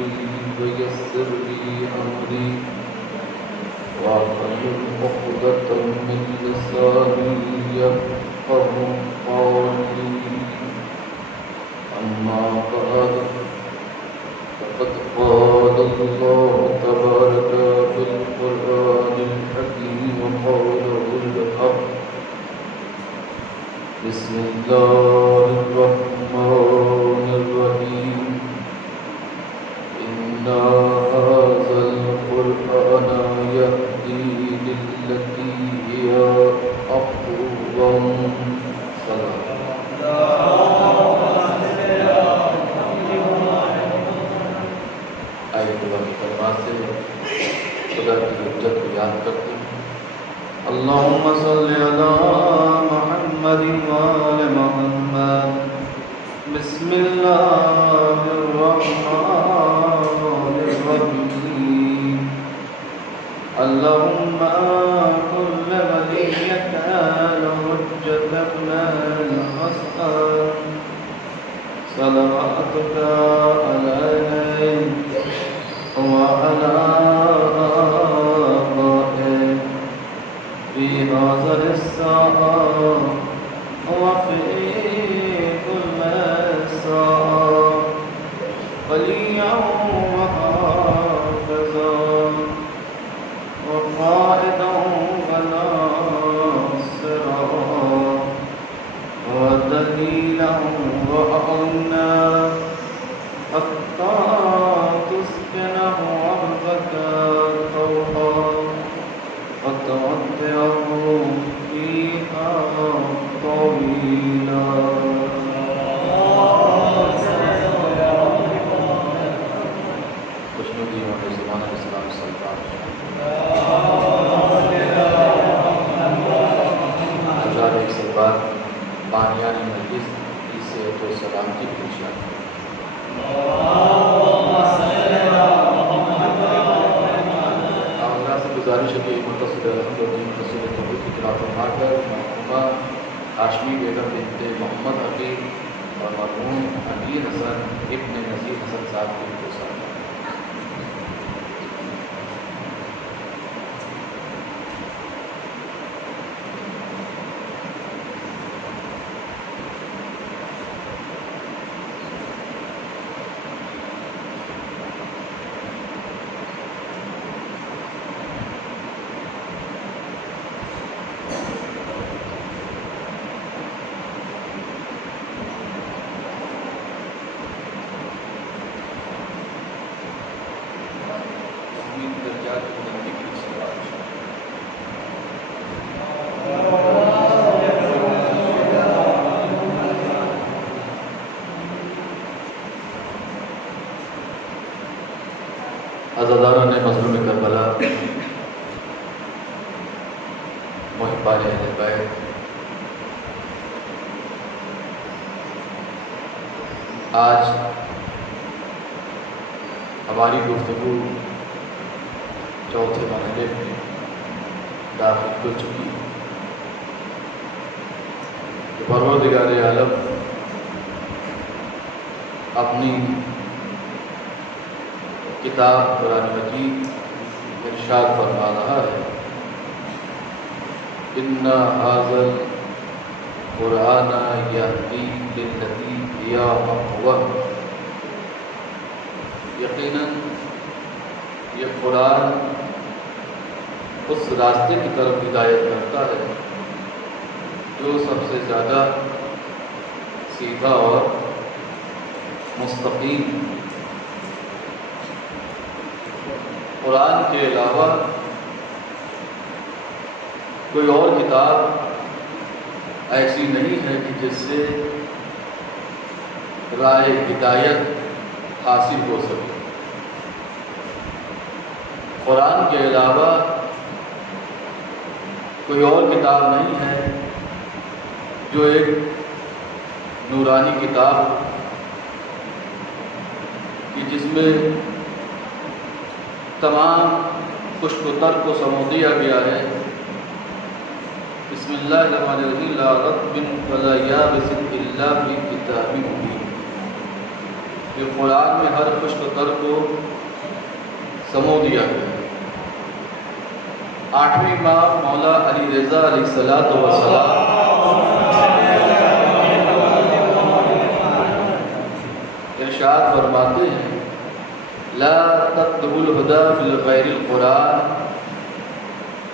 صدري ويسر لي أمري واحلل عقدة من لساني يفقهوا قولي أما بعد فقد قال الله تبارك في القرآن الحكيم وقوله الحق بسم الله الرحمن الرحيم إن هذا القرآن يهدي للتي هي أقوم آیت اللہ کی کلمات سے خدا کی حجت کو یاد کرتے ہیں. اللهم صل على محمد وآل محمد. بسم الله الرحمن الرحيم. اللهم كل وليك الحجة ابن الحسن صلواتك عليه وعلى آبائه في هذا الساعة وفي كل ساعة وليا وحافظا وقائدا وناصرا ودليلا وعونا حتى تسكنه أرضك طوعا وتمتعه فيها طويلا. خوشنودی ہوں زبان اسلام سلطان ہزار ایک سے بعد بانیان مجلس سے تو سلام کی پوچھا. اللہ سے گزارش ہے کہ متصل الحمد و متصل توحید کی قرأت فرما کر مرحومہ ہاشمی بیگم بنت محمد حفیظ اور مرحوم امیر حسن ابن نذیر حسن صاحب کی پوچھا. عزادارہ نے مظلوم کربلا محبان اہل بیت آج ہماری گفتگو چوتھے مرحلے میں داخل ہو چکی ہے. پروردگار عالم اپنی کتاب قرآن مجید ارشاد فرما رہا ہے ان ھذا القرآن یہدی للتی ہی اقوم. یقیناً یہ قرآن اس راستے کی طرف ہدایت کرتا ہے جو سب سے زیادہ سیدھا اور مستقیم. قرآن کے علاوہ کوئی اور کتاب ایسی نہیں ہے کہ جس سے راہ ہدایت حاصل ہو سکے. قرآن کے علاوہ کوئی اور کتاب نہیں ہے جو ایک نورانی کتاب کہ جس میں تمام خشک و تر کو سمو دیا گیا ہے. بسم اللہ الرحمن الرحیم لا رطب ولا یابس الا فی کتاب مبین. کہ قرآن میں ہر خشک تر کو سمو دیا گیا. 8ویں امام مولا علی رضا علیہ الصلوۃ والسلام ارشاد فرماتے ہیں لا تطلبوا الہدی فی غیر القرآن،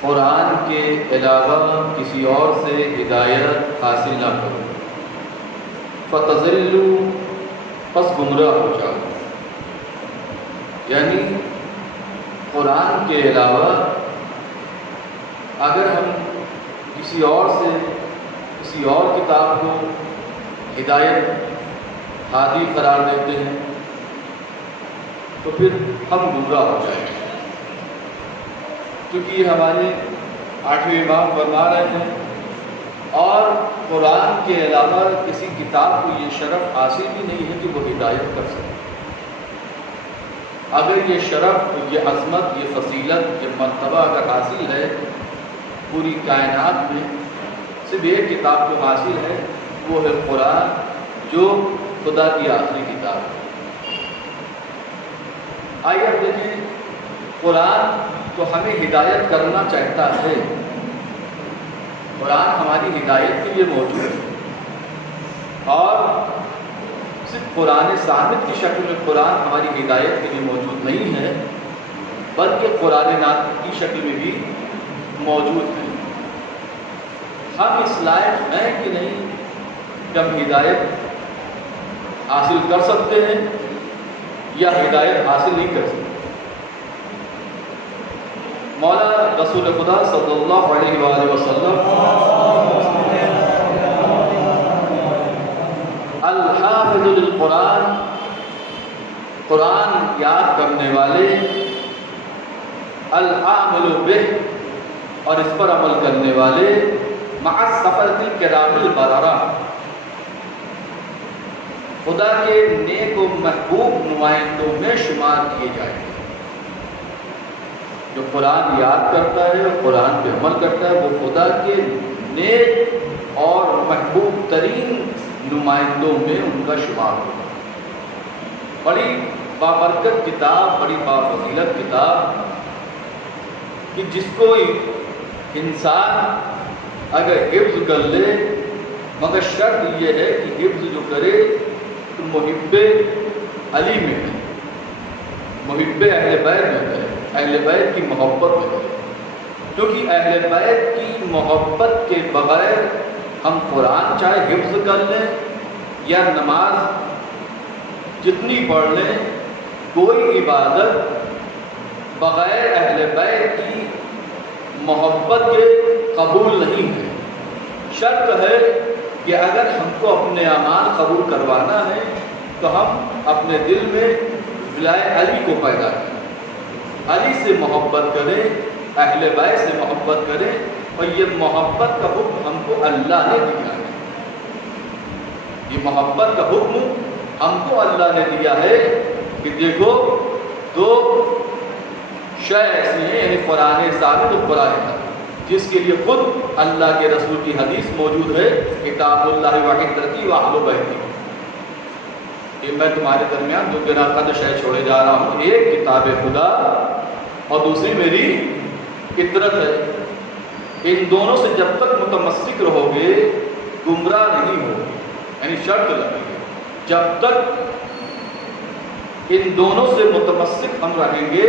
قرآن کے علاوہ کسی اور سے ہدایت حاصل نہ کرو، فتضلوا، پس گمراہ ہو جاؤ. یعنی قرآن کے علاوہ اگر ہم کسی اور سے کسی اور کتاب کو ہدایت ہادی قرار دیتے ہیں تو پھر ہم گمراہ ہو جائیں گے. کیونکہ یہ ہمارے 8ویں امام فرما رہے ہیں اور قرآن کے علاوہ کسی کتاب کو یہ شرف حاصل بھی نہیں ہے کہ وہ ہدایت کر سکے. اگر یہ شرف، یہ عظمت، یہ فضیلت، یہ مرتبہ اگر حاصل ہے پوری کائنات میں، صرف ایک کتاب کو حاصل ہے، وہ ہے قرآن، جو خدا کی آخری کتاب ہے. آئیے اب دیکھیں، قرآن تو ہمیں ہدایت کرنا چاہتا ہے. قرآن ہماری ہدایت کے لیے موجود ہے اور صرف قرآن ثابت کی شکل میں قرآن ہماری ہدایت کے لیے موجود نہیں ہے، بلکہ قرآن ناطق کی شکل میں بھی موجود ہے. ہم اس لائق ہیں کہ نہیں کہ ہم ہدایت حاصل کر سکتے ہیں یا ہدایت حاصل نہیں کر سکتے. مولا رسول خدا صلی اللہ علیہ وآلہ وسلم الحافظ للقرآن، قرآن یاد کرنے والے، العامل بہ، اور اس پر عمل کرنے والے، مع السفرۃ الکرام البررہ، خدا کے نیک و محبوب نمائندوں میں شمار کیے جائیں گے. جو قرآن یاد کرتا ہے اور قرآن پہ عمل کرتا ہے وہ خدا کے نیک اور محبوب ترین نمائندوں میں ان کا شمار ہوگا. بڑی بابرکت کتاب، بڑی بافضیلت کتاب کہ جس کو انسان اگر حفظ کر لے، مگر شرط یہ ہے کہ حفظ جو کرے تو محب علی میں ہے، محب اہل بیت میں ہے، اہل بیت کی محبت میں ہے. کیونکہ اہل بیت کی محبت کے بغیر ہم قرآن چاہے حفظ کر لیں یا نماز جتنی پڑھ لیں، کوئی عبادت بغیر اہل بیت کی محبت کے قبول نہیں ہے. شرط ہے کہ اگر ہم کو اپنے اعمال قبول کروانا ہے تو ہم اپنے دل میں ولایت علی کو پیدا کریں، علی سے محبت کریں، اہل بیت سے محبت کریں. اور یہ محبت کا حکم ہم کو اللہ نے دیا ہے. یہ محبت کا حکم ہم کو اللہ نے دیا ہے کہ دیکھو دو شے ایسی ہیں، یعنی قرآن ثابت اور قرآن ناطق، جس کے لیے خود اللہ کے رسول کی حدیث موجود ہے، کتاب اللہ وحدتی واہل بیتی، کہ میں تمہارے درمیان دو بنا قد شے چھوڑے جا رہا ہوں، ایک کتاب خدا اور دوسری میری فطرت ہے. ان دونوں سے جب تک متمسک رہو گے گمراہ نہیں ہوگے. یعنی شرط لگی ہے، جب تک ان دونوں سے متمسک ہم رہیں گے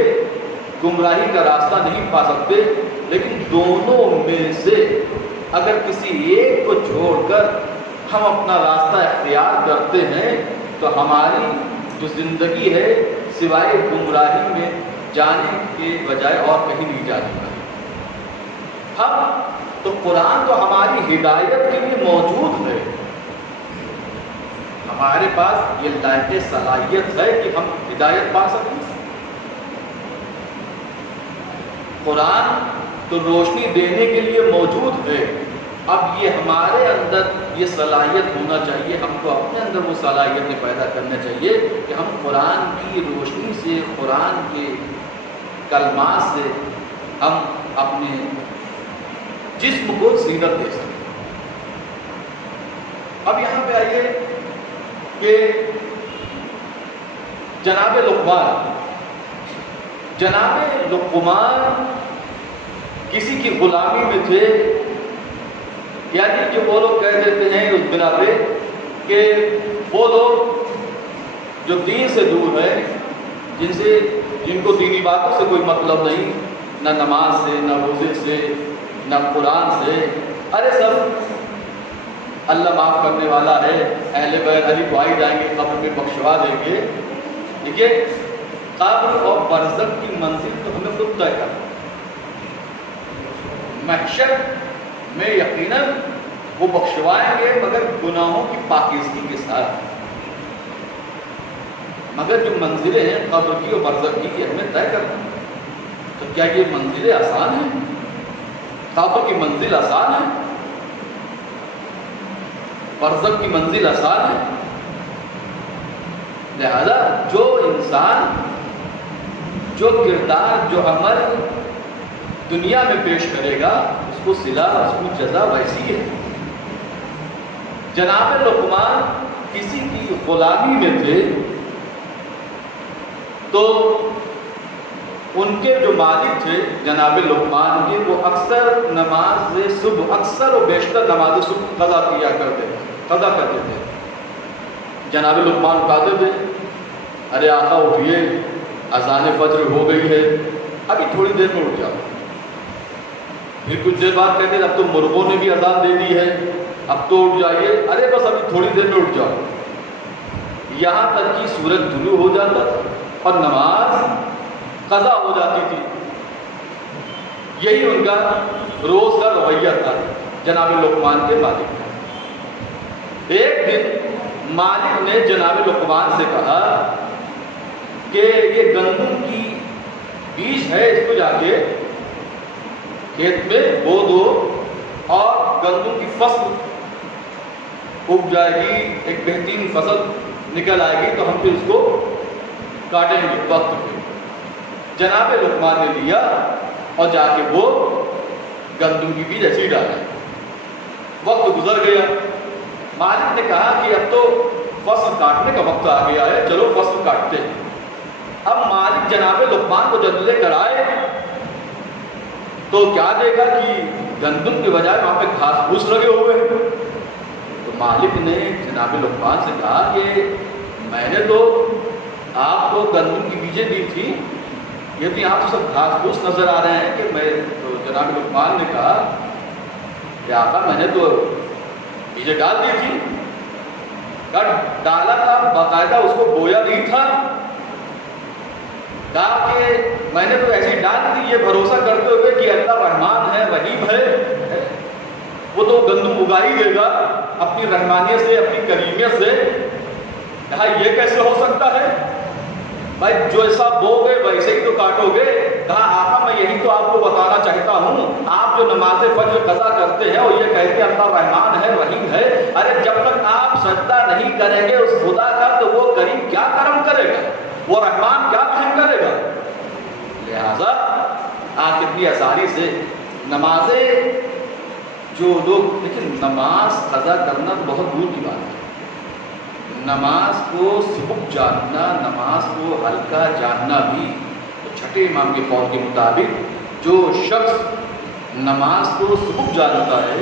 گمراہی کا راستہ نہیں پا سکتے. لیکن دونوں میں سے اگر کسی ایک کو چھوڑ کر ہم اپنا راستہ اختیار کرتے ہیں تو ہماری جو زندگی ہے سوائے گمراہی میں جانے کے بجائے اور کہیں نہیں جانے والی. ہم تو قرآن تو ہماری ہدایت کے لیے موجود ہے، ہمارے پاس یہ لائق صلاحیت ہے کہ ہم ہدایت پا سکیں. قرآن تو روشنی دینے کے لیے موجود ہے. اب یہ ہمارے اندر یہ صلاحیت ہونا چاہیے، ہم کو اپنے اندر وہ صلاحیتیں پیدا کرنا چاہیے کہ ہم قرآن کی روشنی سے، قرآن کے کلمات سے ہم اپنے جسم کو زینت دے سکیں. اب یہاں پہ آئیے کہ جناب لقمان کسی کی غلامی میں تھے، یعنی جو وہ لوگ کہہ دیتے ہیں اس بنا پہ کہ وہ لوگ جو دین سے دور ہیں، جن کو دینی باتوں سے کوئی مطلب نہیں، نہ نماز سے، نہ روزے سے، نہ قرآن سے، ارے سب اللہ معاف کرنے والا ہے، اہل بیت علی کو آئی جائیں گے، قبر میں بخشوا دیں گے. دیکھیے قبر اور برزخ کی منزل تو ہمیں خود طے کرنا. محشر میں یقیناً وہ بخشوائیں گے مگر گناہوں کی پاکیزگی کے ساتھ. مگر جو منزلیں ہیں قبر کی اور برزخ کی ہمیں طے کرنا. تو کیا یہ منزلیں آسان ہیں؟ قبر کی منزل آسان ہے؟ برزخ کی منزل آسان ہے؟ لہذا جو انسان جو کردار جو عمل دنیا میں پیش کرے گا اس کو صلہ، اس کو جزا ویسی ہے. جناب لقمان کسی کی غلامی میں تھے تو ان کے جو مالک تھے جناب لقمان کے، وہ اکثر نماز صبح، اکثر و بیشتر نماز صبح قضا کرتے تھے. جناب لقمان کہتے تھے ارے آقا اٹھیے، اذان فجر ہو گئی ہے، ابھی تھوڑی دیر میں اٹھ جاؤ. پھر کچھ دیر بعد کہتے ہیں اب تو مرغوں نے بھی اذان دے دی ہے، اب تو اٹھ جائیے، ارے بس ابھی تھوڑی دیر میں اٹھ جاؤ. یہاں تک کہ سورج طلوع ہو جاتا اور نماز قضا ہو جاتی تھی. یہی ان کا روز کا رویہ تھا جناب لقمان کے مالک کا. ایک دن مالک نے جناب لقمان سے کہا کہ یہ گندم کی بیج ہے، اس کو جا کے کھیت میں بو دو اور گندم کی فصل اگ جائے گی، ایک بہترین فصل نکل آئے گی تو ہم پھر اس کو کاٹیں گے وقت پہ. جناب لقمان نے لیا اور جا کے وہ گندم کی بیج ایسے ہی ڈالا. وقت گزر گیا. مالک نے کہا کہ اب تو فصل کاٹنے کا وقت آ گیا ہے، چلو فصل کاٹتے ہیں. اب مالک جناب لقمان کو جب لے کر آئے تو کیا دیکھا کہ گندم کے بجائے وہاں پہ گھاس پھوس لگے ہوئے ہیں. تو مالک نے جناب لقمان سے کہا کہ میں نے تو آپ کو گندم کی بیجیں دی تھی، یہ تو یہاں تو سب گھاس پھوس نظر آ رہے ہیں. کہ میں تو جناب لقمان نے کہا کہ آقا میں نے تو بیجیں ڈال دی تھی. ڈالا تھا باقاعدہ، اس کو بویا نہیں تھا. کہا کہ میں نے تو ایسی ڈال دی یہ بھروسہ کرتے ہوئے کہ اللہ رحمان ہے، رحیم ہے، وہ تو گندم اگا ہی دے گا اپنی رحمانیت سے، اپنی کریمیت سے. کہا یہ کیسے ہو سکتا ہے بھائی، جو ایسا بو گے ویسے ہی تو کاٹو گے. کہا آقا میں یہی تو آپ کو بتانا چاہتا ہوں، آپ جو نماز فجر قضا کرتے ہیں اور یہ کہتے ہیں اللہ رحمان ہے، رحیم ہے، ارے جب تک آپ سجدہ نہیں کریں گے اس خدا کا تو وہ کریم کیا کرم کرے گا، وہ رحمان کیا رحم کرے گا. لہذا آپ کتنی آسانی سے نمازیں جو لوگ، لیکن نماز قضا کرنا بہت دور کی بات ہے. نماز کو سبک جاننا، نماز کو ہلکا جاننا بھی، تو چھٹے امام کے قول کے مطابق جو شخص نماز کو سبک جانتا ہے،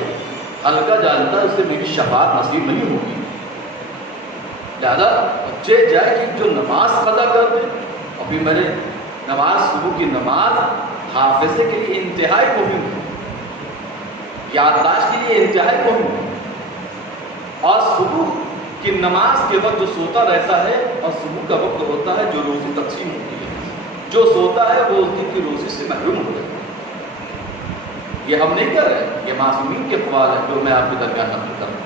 ہلکا جانتا ہے، اس سے میری شفاعت نصیب نہیں ہوگی. لہذا بچے جائے کہ جو نماز قضا کر دے. اور پھر میں نے نماز، صبح کی نماز حافظے کے لیے انتہائی مہم ہے، یادداشت کے لیے انتہائی مہم ہے. اور صبح کہ نماز کے وقت جو سوتا رہتا ہے اور صبح کا وقت ہوتا ہے جو روزی تقسیم ہوتی ہے، جو سوتا ہے وہ اس دن کی روزی سے محروم ہو جاتا ہے. یہ ہم نہیں کر رہے، یہ معصومین کے اقوال ہے جو میں آپ کی درگاہ نقل کر رہا ہوں.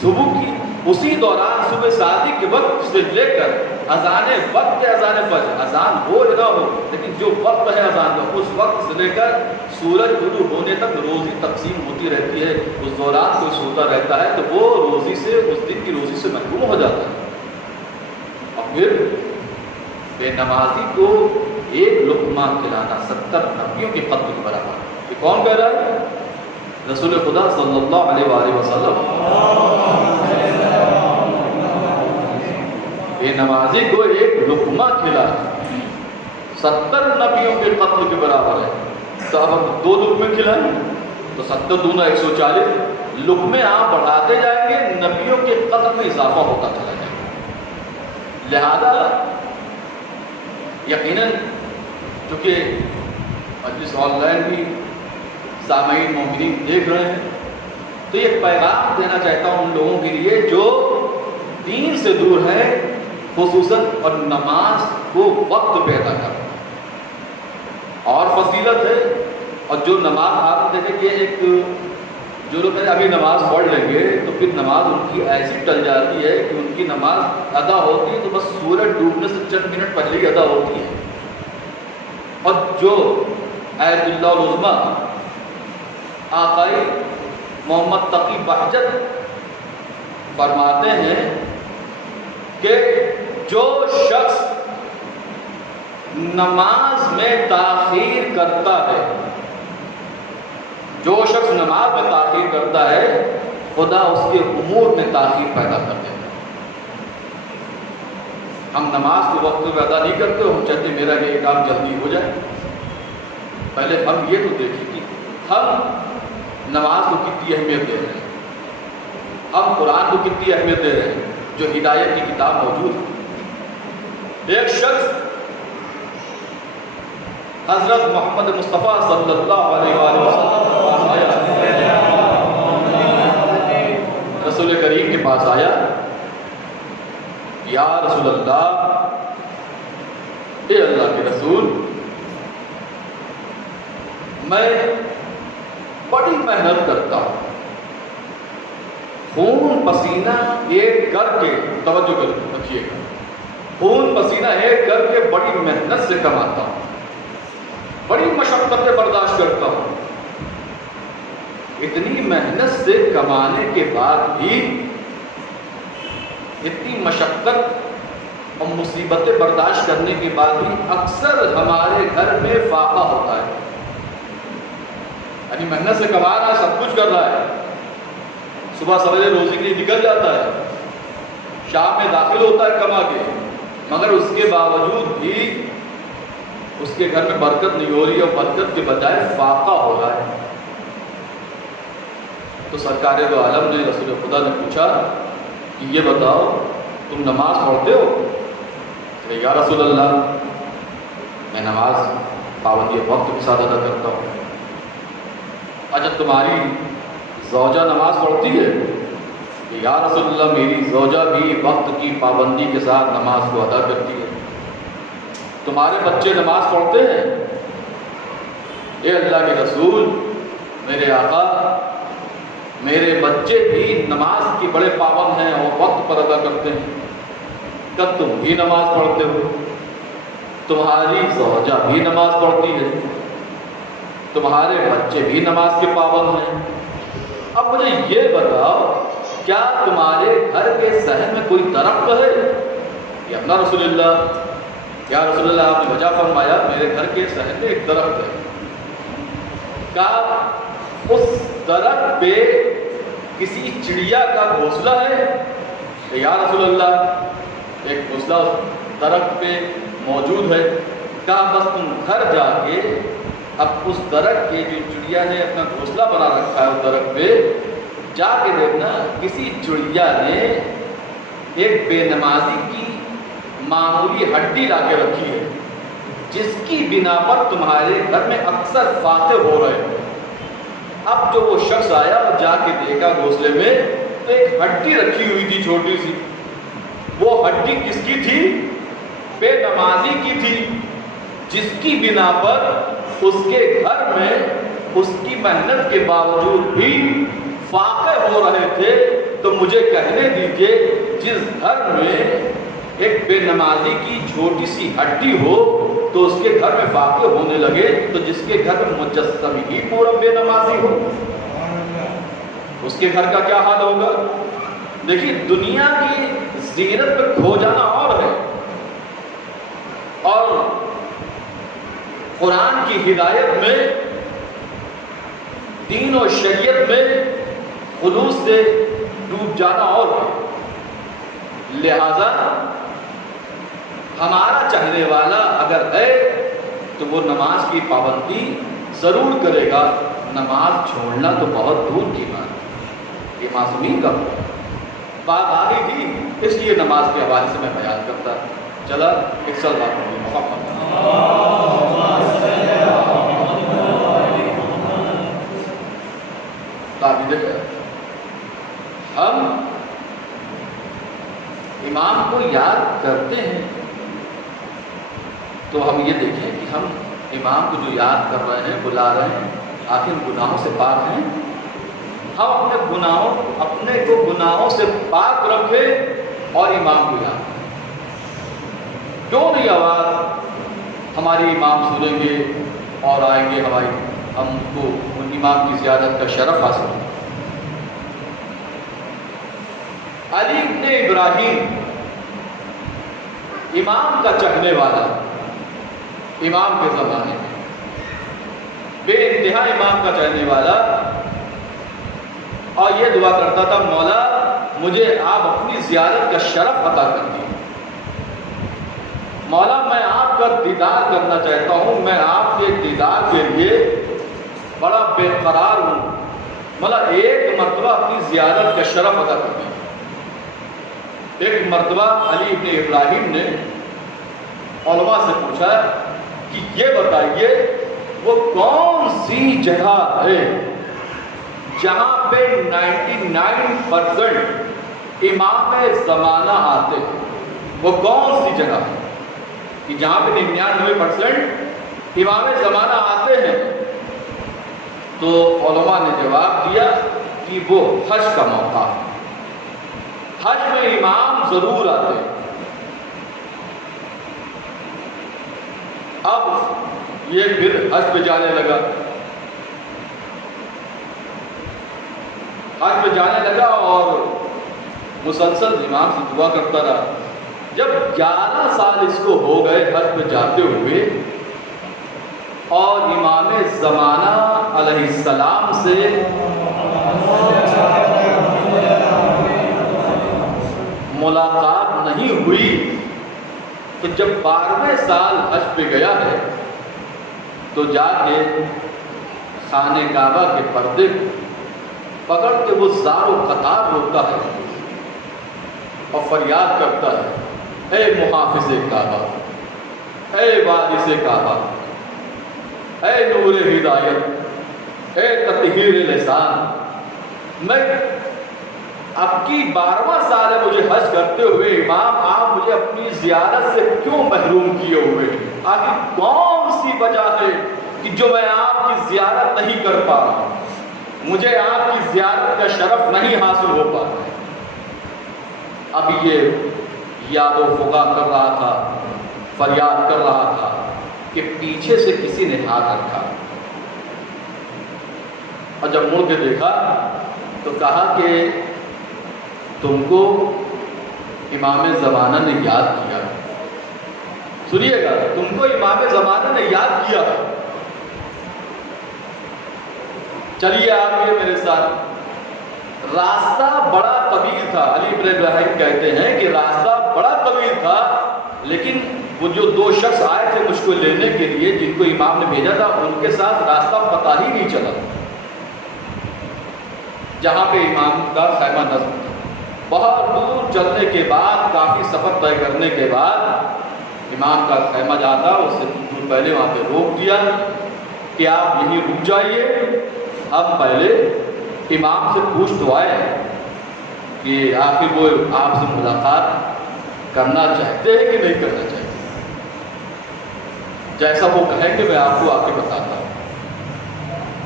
صبح کی اسی دوران صبح صادق کے وقت سے لے کر اذان وقت، اذان فجر، اذان ہو یا نہ ہو لیکن جو وقت ہے اذان کا، اس وقت سے لے کر سورج طلوع ہونے تک روزی تقسیم ہوتی رہتی ہے. اس دوران کوئی سوتا رہتا ہے تو وہ روزی سے، اس دن کی روزی سے محروم ہو جاتا ہے. اور پھر بے نمازی کو ایک لقمہ کھلانا 70 نبیوں کے قتل کے برابر. یہ کون کہہ رہا ہے؟ رسول خدا صلی اللہ علیہ وآلہ وسلم. بے نمازی کو ایک لقمہ کھلا 70 نبیوں کے قتل کے برابر ہے، تو اب ہم 2 لقمے کھلائیں تو 70 دونوں 140 لقمے آپ بڑھاتے جائیں گے، نبیوں کے قتل میں اضافہ ہوتا چلا جائے گا۔ لہذا یقیناً چونکہ مجلس آن لائن بھی سامعین مومنین دیکھ رہے ہیں، تو یہ پیغام دینا چاہتا ہوں ان لوگوں کے لیے جو دین سے دور ہے، خصوصاً اور نماز کو وقت پہ ادا کرنا اور فضیلت ہے۔ اور جو نماز آپ دیکھیں کہ ایک جو لوگ ابھی نماز پڑھ لیں گے تو پھر نماز ان کی ایسی ٹل جاتی ہے کہ ان کی نماز ادا ہوتی ہے تو بس سورج ڈوبنے سے چند منٹ پہلے ہی ادا ہوتی ہے۔ اور جو آیت اللہ العظمیٰ آقائی محمد تقی بہجت فرماتے ہیں کہ جو شخص نماز میں تاخیر کرتا ہے، جو شخص نماز میں تاخیر کرتا ہے، خدا اس کے امور میں تاخیر پیدا کر دیتا ہے۔ ہم نماز کے وقت میں ادا نہیں کرتے، ہم چاہتے میرا یہ کام جلدی ہو جائے۔ پہلے ہم یہ تو دیکھیں کہ ہم نماز کو کتنی اہمیت دے رہے ہیں، ہم قرآن کو کتنی اہمیت دے رہے ہیں جو ہدایت کی کتاب موجود ہے۔ ایک شخص حضرت محمد مصطفیٰ صلی اللہ علیہ وسلم کے پاس آیا، رسول کریم کے پاس آیا، یا رسول اللہ، اے اللہ کے رسول، میں بڑی محنت کرتا ہوں، خون پسینہ ایک کر کے، توجہ رکھیے گا، خون پسینہ ایک کر کے بڑی محنت سے کماتا ہوں، بڑی مشقتیں برداشت کرتا ہوں، اتنی محنت سے کمانے کے بعد بھی، اتنی مشقت اور مصیبتیں برداشت کرنے کے بعد بھی اکثر ہمارے گھر میں فاقہ ہوتا ہے۔ یعنی محنت سے کما رہا ہے، سب کچھ کر رہا ہے، صبح سویرے روزی کے لیے نکل جاتا ہے، شام میں داخل ہوتا ہے کما کے، مگر اس کے باوجود بھی اس کے گھر میں برکت نہیں ہو رہی اور برکت کے بجائے فاقہ ہو رہا ہے۔ تو سرکار دو عالم نے، رسول خدا نے پوچھا کہ یہ بتاؤ تم نماز پڑھتے ہو؟ کہ یا رسول اللہ، میں نماز پابندی وقت کے ساتھ ادا کرتا ہوں۔ اچھا تمہاری زوجہ نماز پڑھتی ہے؟ کہ یا رسول اللہ، میری زوجہ بھی وقت کی پابندی کے ساتھ نماز کو ادا کرتی ہے۔ تمہارے بچے نماز پڑھتے ہیں؟ اے اللہ کے رسول، میرے آقا، میرے بچے بھی نماز کی بڑے پابند ہیں اور وقت پر ادا کرتے ہیں۔ تب تم بھی نماز پڑھتے ہو، تمہاری زوجہ بھی نماز پڑھتی ہے، تمہارے بچے بھی نماز کے پابند ہیں۔ اب مجھے یہ بتاؤ، کیا تمہارے گھر کے صحن میں کوئی درخت ہے؟ یا اپنا رسول اللہ، یا رسول اللہ، آپ نے وجہ فرمایا میرے گھر کے صحن میں ایک درخت ہے۔ کیا اس درخت پہ کسی چڑیا کا گھونسلہ ہے؟ کہ یا رسول اللہ، ایک گھونسلہ اس درخت پہ موجود ہے۔ کہا بس تم گھر جا کے اب اس درخت کے جو چڑیا نے اپنا گھونسلہ بنا رکھا ہے اس درخت پہ، جا کے دیکھنا کسی چڑیا نے ایک بے نمازی کی معمولی ہڈی لا کے رکھی ہے، جس کی بنا پر تمہارے گھر میں اکثر فاقے ہو رہے ہیں۔ اب جو وہ شخص آیا اور جا کے دیکھا گھونسلے میں تو ایک ہڈی رکھی ہوئی تھی چھوٹی سی۔ وہ ہڈی کس کی تھی؟ بے نمازی کی تھی، جس کی بنا پر اس کے گھر میں اس کی محنت کے باوجود بھی فاقے ہو رہے تھے۔ تو مجھے کہنے دیجیے، جس گھر میں ایک بے نمازی کی چھوٹی سی ہڈی ہو تو اس کے گھر میں فاقے ہونے لگے، تو جس کے گھر میں مجسم ہی پورا بے نمازی ہو، اس کے گھر کا کیا حال ہوگا؟ دیکھیے، دنیا کی زینت پہ کھو جانا اور ہے، اور قرآن کی ہدایت میں، دین و شریعت میں خلوص سے ڈوب جانا اور ہے۔ لہذا ہمارا چاہنے والا اگر ہے تو وہ نماز کی پابندی ضرور کرے گا، نماز چھوڑنا تو بہت دور کی بات ہے، یہ معصومین کا بات آ گئی تھی، اس لیے نماز کے حوالے سے میں بیان کرتا چلا۔ ایک سال بات ہوگی محمد ہم امام کو یاد کرتے ہیں تو ہم یہ دیکھیں کہ ہم امام کو جو یاد کر رہے ہیں، بلا رہے ہیں، آخر گناہوں سے پاک ہیں؟ ہم اپنے کو گناہوں سے پاک رکھیں اور امام کو یاد کریں۔ کیوں نہیں آواز ہماری امام سنیں گے اور آئیں گے، ہم کو ان امام کی زیارت کا شرف حاصل ہو۔ علی ابن ابراہیم امام کا چاہنے والا، امام کے زمانے میں بے انتہا امام کا چاہنے والا، اور یہ دعا کرتا تھا، مولا مجھے آپ اپنی زیارت کا شرف عطا کر دیجیے، مولا میں آپ کا دیدار کرنا چاہتا ہوں، میں آپ کے دیدار کے لیے بڑا بے قرار ہوں، مولا ایک مرتبہ اپنی زیارت کا شرف عطا کر دیجیے۔ ایک مرتبہ علی ابن ابراہیم نے علماء سے پوچھا کہ یہ بتائیے وہ کون سی جگہ ہے جہاں پہ 99% امام زمانہ آتے ہیں؟ وہ کون سی جگہ ہے کہ جہاں پہ 99% امام زمانہ آتے ہیں؟ تو علماء نے جواب دیا کہ وہ حج کا موقع ہے، حج میں امام ضرور آتے ہیں۔ اب یہ پھر حج پہ جانے لگا، حج پہ جانے لگا اور مسلسل امام سے دعا کرتا رہا۔ جب 11 سال اس کو ہو گئے حج پہ جاتے ہوئے اور امام زمانہ علیہ السلام سے ملاقات نہیں ہوئی، تو جب 12ویں سال حج پہ گیا ہے تو جا کے خانہ کعبہ کے پردے پکڑ کے وہ زار و قطار روتا ہے اور فریاد کرتا ہے، اے محافظ کعبہ، اے وارث کعبہ، اے نور ہدایت، اے تطہیر لسان، میں اب کی 12واں سال ہے مجھے حج کرتے ہوئے، امام آپ مجھے اپنی زیارت سے کیوں محروم کیے ہوئے؟ آخر کون سی وجہ ہے کہ جو میں آپ کی زیارت نہیں کر پا رہا ہوں، مجھے آپ کی زیارت کا شرف نہیں حاصل ہو پا رہا ہے؟ اب یہ یاد و فغا کر رہا تھا، فریاد کر رہا تھا کہ پیچھے سے کسی نے ہاتھ رکھا، اور جب مڑ کے دیکھا تو کہا کہ تم کو امام زمانہ نے یاد کیا۔ سنیے گا، تم کو امام زمانہ نے یاد کیا۔ چلیے آگے میرے ساتھ۔ راستہ بڑا طویل تھا، علی ابن ابراہیم کہتے ہیں کہ راستہ بڑا طویل تھا، لیکن وہ جو 2 شخص آئے تھے مجھ کو لینے کے لیے، جن کو امام نے بھیجا تھا، ان کے ساتھ راستہ پتہ ہی نہیں چلا جہاں پہ امام کا خیمہ نصب تھا۔ بہت دور چلنے کے بعد، کافی سفر طے کرنے کے بعد امام کا خیمہ جہاں تھا اس سے دور پہلے وہاں پہ روک دیا کہ آپ یہیں رک جائیے، ہم پہلے امام سے پوچھ تو آئے کہ آخر وہ آپ سے ملاقات کرنا چاہتے ہیں کہ نہیں کرنا چاہتے۔ جیسا وہ کہیں کہ میں آپ کو آ کے بتاتا ہوں۔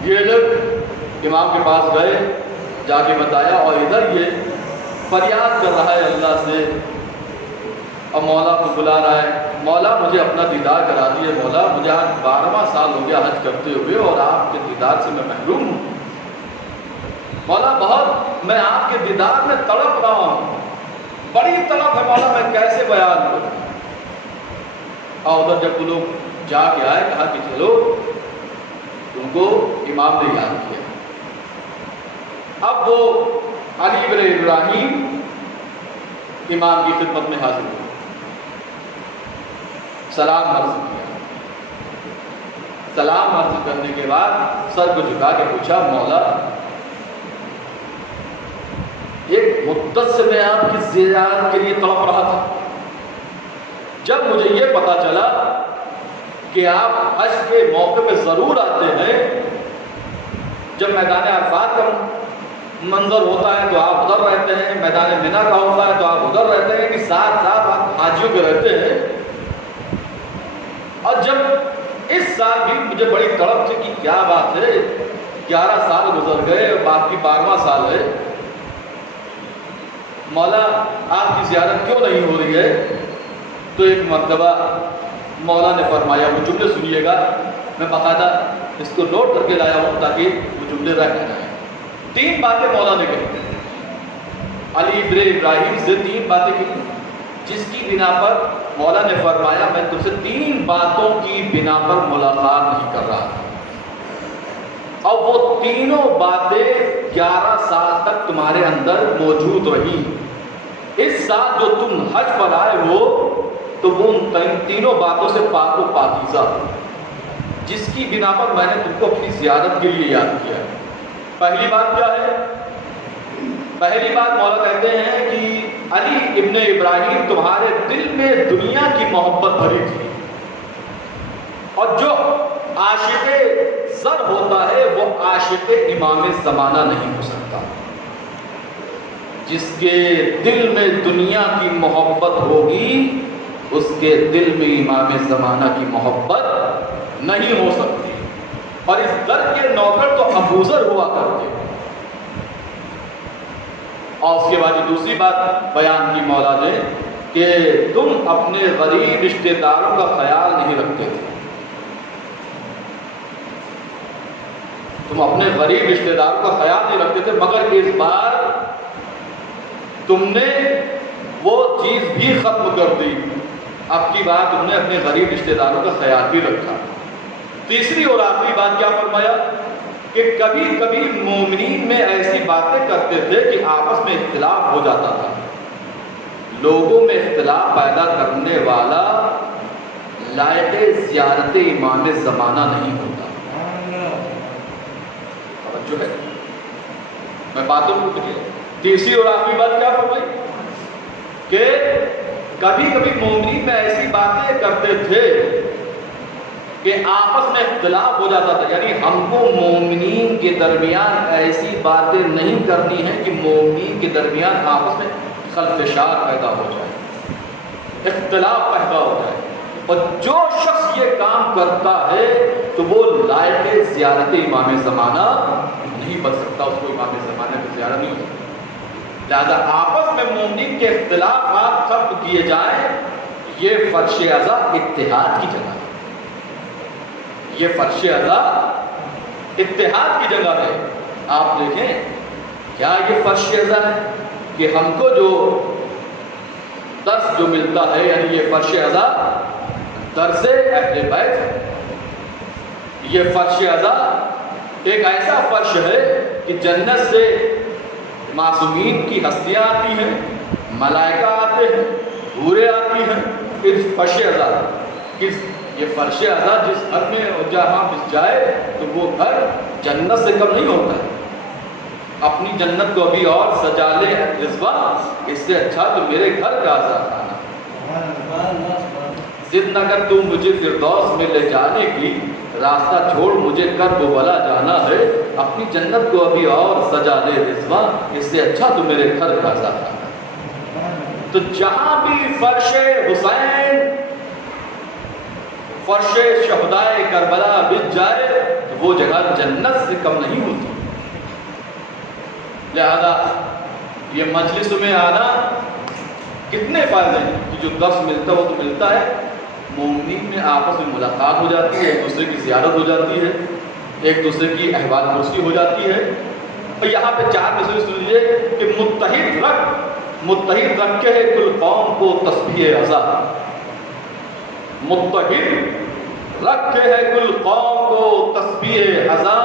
یہ لوگ امام کے پاس گئے، جا کے بتایا، اور ادھر یہ فریاد کر رہا ہے اللہ سے اور مولا کو بلا رہا ہے، مولا مجھے اپنا دیدار کرا دیے، مولا مجھے آج 12واں سال ہو گیا حج کرتے ہوئے اور آپ کے دیدار سے میں محروم ہوں، مولا بہت میں آپ کے دیدار میں تڑپ رہا ہوں، بڑی تڑپ ہے مولا، میں کیسے بیان کروں؟ اور ادھر جب وہ لوگ جا کے آئے، کہا کہ چلو تم کو امام نے یاد کیا۔ اب وہ علی ابن ابراہیم امام کی خدمت میں حاضر ہوئے۔ سلام عرض کیا. سلام عرض کرنے کے بعد سر کو جھکا کے پوچھا مولا ایک مدت سے میں آپ کی زیارت کے لیے تڑپ رہا تھا. جب مجھے یہ پتا چلا کہ آپ حج کے موقع پہ ضرور آتے ہیں، جب میدان عرفات کا منظر ہوتا ہے تو آپ ادھر رہتے ہیں، میدان منا کا ہوتا ہے تو آپ ادھر رہتے ہیں، کہ ساتھ ساتھ آپ حاجیوں کے رہتے ہیں. اور جب اس سال بھی مجھے بڑی تڑپ تھی کہ کیا بات ہے، 11 سال گزر گئے اور باقی 12واں سال ہے، مولا آپ کی زیارت کیوں نہیں ہو رہی ہے؟ تو ایک مرتبہ مولا نے فرمایا، وہ جملے سنیے گا، میں باقاعدہ اس کو نوٹ کر کے لایا ہوں تاکہ وہ جملے رہ جائیں. 3 باتیں مولا نے کہی، علی ابن ابراہیم سے 3 باتیں کہی، جس کی بنا پر مولا نے فرمایا میں تم سے 3 باتوں کی بنا پر ملاقات نہیں کر رہا تھا، اور وہ تینوں باتیں 11 سال تک تمہارے اندر موجود رہی. اس سال جو تم حج پر آئے ہو تو وہ ان تینوں باتوں سے پاک و پاکیزہ، جس کی بنا پر میں نے تم کو اپنی زیارت کے لیے یاد کیا. پہلی بات کیا ہے؟ پہلی بات مولا کہتے ہیں کہ علی ابن ابراہیم تمہارے دل میں دنیا کی محبت بھری تھی، اور جو عاشق زر ہوتا ہے وہ عاشق امام زمانہ نہیں ہو سکتا. جس کے دل میں دنیا کی محبت ہوگی اس کے دل میں امام زمانہ کی محبت نہیں ہو سکتی. اور اس در کے نوکر تو ابوذر ہوا کرتے. اور اس کے بعد یہ دوسری بات بیان کی مولا نے کہ تم اپنے غریب رشتہ داروں کا خیال نہیں رکھتے تھے. تم اپنے غریب رشتہ داروں کا خیال نہیں رکھتے تھے، مگر اس بار تم نے وہ چیز بھی ختم کر دی. اب کی بات تم نے اپنے غریب رشتہ داروں کا خیال بھی رکھا. تیسری اور آخری بات کیا فرمایا کہ کبھی کبھی مومنین میں ایسی باتیں کرتے تھے کہ آپس میں اختلاف ہو جاتا تھا. لوگوں میں اختلاف پیدا کرنے والا لائق زیارت امام زمانہ نہیں ہوتا. جو ہے میں باتوں کو دیکھیں. تیسری اور آخری بات کیا فرمائی کہ کبھی کبھی مومنین میں ایسی باتیں کرتے تھے کہ آپس میں اختلاف ہو جاتا تھا. یعنی ہم کو مومنین کے درمیان ایسی باتیں نہیں کرنی ہیں کہ مومنین کے درمیان آپس میں خلفشار پیدا ہو جائے، اختلاف پیدا ہو جائے. اور جو شخص یہ کام کرتا ہے تو وہ لائق زیارت امام زمانہ نہیں بن سکتا، اس کو امام زمانہ کی زیارت نہیں ہو سکتی. لہذا آپس میں مومنین کے اختلافات ختم کیے جائیں، یہ فرش ازا اتحاد کی جگہ ہے. یہ فرش ازا اتحاد کی جگہ ہے. آپ دیکھیں کیا یہ فرش ازا ہے کہ ہم کو جو درس جو ملتا ہے، یعنی یہ فرش ازا درس اہل بیت ہے. یہ فرش ازا ایک ایسا فرش ہے کہ جنت سے معصومین کی ہستیاں آتی ہیں، ملائکہ آتے ہیں، حوریں آتی ہیں. اس فرش ازا یہ فرش ازا جس گھر میں جہاں بس جائے تو وہ گھر جنت سے کم نہیں ہوتا ہے. اپنی جنت کو ابھی اور سجا لے رضوان، اس سے اچھا تو میرے گھر کا آزاد آنا. ضد نہ کر تم مجھے فردوس میں لے جانے کی، راستہ چھوڑ مجھے کرب بلا جانا ہے. اپنی جنت کو ابھی اور سجا لے رضوان، اس سے اچھا تو میرے گھر کا آزاد آنا. تو جہاں بھی فرش حسین، فرش شہدائے کربلا بچ جائے تو وہ جگہ جنت سے کم نہیں ہوتی. لہذا یہ مجلس میں آنا کتنے فائدے ہیں کہ جو درس ملتا ہے وہ تو ملتا ہے. مومنین میں آپس میں ملاقات ہو جاتی ہے، ایک دوسرے کی زیارت ہو جاتی ہے، ایک دوسرے کی احوال پرسی ہو جاتی ہے. اور یہاں پہ 4 مسئلے سن لیجیے کہ متحد رکھے ہے کل قوم کو تسبیح رضا. متحد رکھے ہے کل قوم کو تسبیح رضا.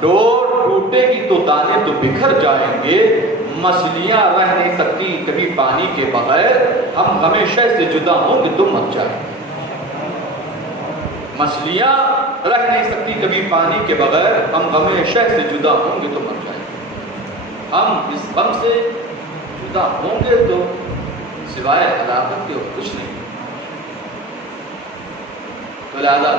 ڈور ٹوٹے گی تو دانے تو بکھر جائیں گے، مچھلیاں رہ نہیں سکتی کبھی پانی کے بغیر. ہم ہمیشہ سے جدا ہوں کہ تم مت جائیں. مچھلیاں رہ نہیں سکتی کبھی پانی کے بغیر، ہم غم شہ سے جدا ہوں گے تو مر جائیں گے، ہم اس غم سے جدا ہوں گے تو سوائے ہلاکت کے اور کچھ نہیں۔ تو لہٰذا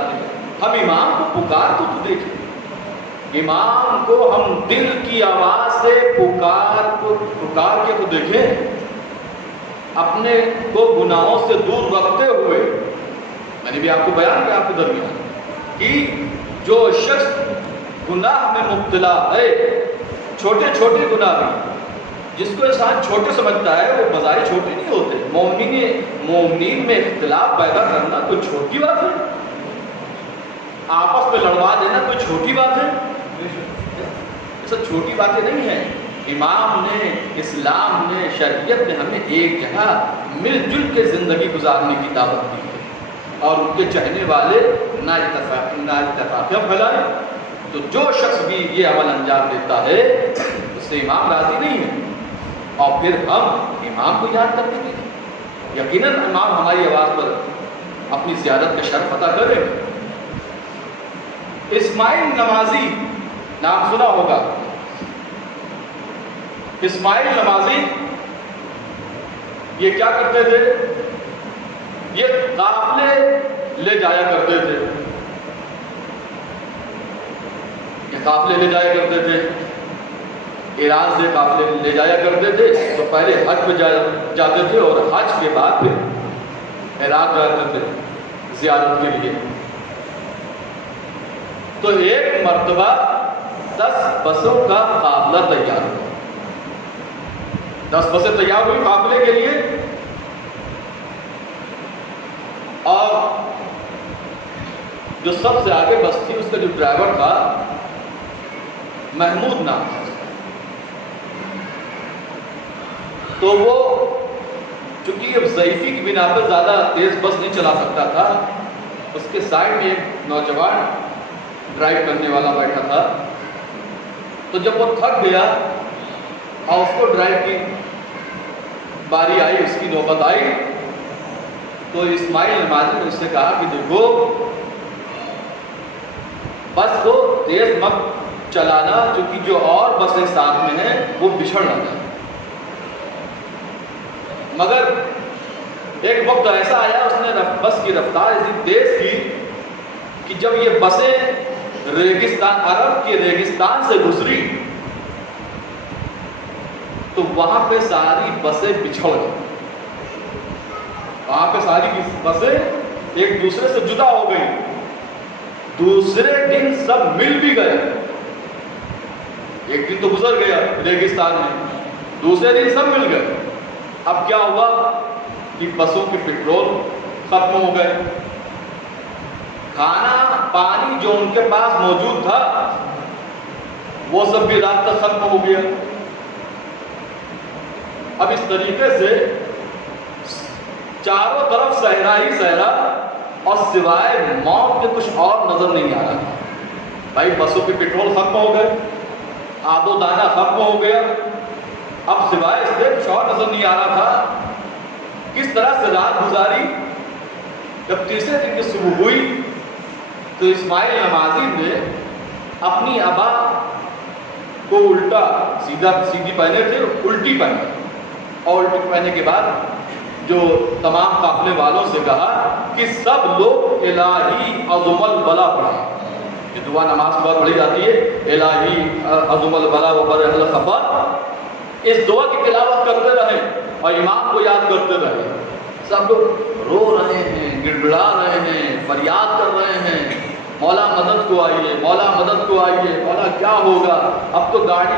ہم امام کو پکار تو دیکھیں، امام کو ہم دل کی آواز سے پکار کے تو دیکھیں، اپنے کو گناہوں سے دور رکھتے ہوئے۔ میں نے بھی آپ کو بیان کیا آپ کے درمیان کہ جو شخص گناہ میں مبتلا ہے، چھوٹے چھوٹے گناہ بھی جس کو انسان چھوٹے سمجھتا ہے وہ بظاہر چھوٹے نہیں ہوتے۔ مومنین میں اختلاف پیدا کرنا کوئی چھوٹی بات ہے؟ آپس میں لڑوا دینا کوئی چھوٹی بات ہے؟ ایسا چھوٹی باتیں نہیں ہیں۔ امام نے، اسلام نے، شریعت نے ہمیں ایک جگہ مل جل کے زندگی گزارنے کی دعوت دی ہے، اور ان کے چاہنے والے نا اتفاقیاں پھیلائیں۔ تو جو شخص بھی یہ عمل انجام دیتا ہے اس سے امام راضی نہیں ہے، اور پھر ہم امام کو یاد کرتے ہیں، یقیناً امام ہماری آواز پر اپنی زیادت کا شرف عطا کرے۔ اسماعیل نمازی نام سنا ہوگا، اسماعیل نمازی یہ کیا کرتے تھے؟ یہ قافلے لے جایا کرتے تھے، یہ قافلے لے جایا کرتے تھے، ایران سے قافلے لے جایا کرتے تھے۔ تو پہلے حج پہ جاتے تھے اور حج کے بعد پھر عراق جاتے تھے زیارت کے لیے۔ تو ایک مرتبہ 10 بسوں کا قافلہ تیار ہوا، 10 بسیں تیار ہوئی قافلے کے لیے، اور جو سب سے آگے بس تھی اس کا جو ڈرائیور تھا محمود نام تھا، تو وہ چونکہ اب ضعیفی کی بنا پر زیادہ تیز بس نہیں چلا سکتا تھا، اس کے سائڈ میں ایک نوجوان ڈرائیو کرنے والا بیٹھا تھا۔ تو جب وہ تھک گیا اور اس کو ڈرائیو کی باری آئی، اس کی نوبت آئی، تو اسماعیل نمازی نے اس سے کہا کہ دیکھو بس کو تیز مت چلانا، چونکہ جو اور بسیں ساتھ میں ہیں وہ بچھڑ نہ جائیں۔ مگر ایک وقت ایسا آیا اس نے بس کی رفتار اتنی تیز کی کہ جب یہ بسیں ریگستان، عرب کے ریگستان سے گزری تو وہاں پہ ساری بسیں بچھڑ گئی، وہاں پہ ساری بسیں ایک دوسرے سے جدا ہو گئی۔ دوسرے دن سب مل بھی گئے، ایک دن تو گزر گیا ریگستان میں، دوسرے دن سب مل گئے۔ اب کیا ہوا کہ بسوں کے پیٹرول ختم ہو گئے، کھانا پانی جو ان کے پاس موجود تھا وہ سب بھی رات تک ختم ہو گیا۔ اب اس طریقے سے چاروں طرف صحرا ہی صحرا، اور سوائے موت کے کچھ اور نظر نہیں آ رہا تھا۔ بھائی بسوں کے پیٹرول ختم ہو گئے، آب و دانہ ختم ہو گیا، اب سوائے اس سے کچھ اور نظر نہیں آ رہا تھا۔ کس طرح سے رات گزاری؟ جب تیسرے دن کی صبح ہوئی تو اسماعیل نمازی نے اپنی ابا کو الٹا سیدھی پہنے تھے، الٹی پہنے، اور الٹی پہننے کے بعد جو تمام قافلے والوں سے کہا کہ سب لوگ الہی عظم البلا پڑھیں۔ یہ دعا نماز کے بعد پڑھی جاتی ہے، الہی عظم البلا و برء الخفا۔ اس دعا کی تلاوت کرتے رہیں اور امام کو یاد کرتے رہیں۔ سب لوگ رو رہے ہیں، گڑ گڑا رہے ہیں، فریاد کر رہے ہیں، مولا مدد کو آئیے، مولا مدد کو آئیے، مولا کیا ہوگا؟ اب تو گاڑی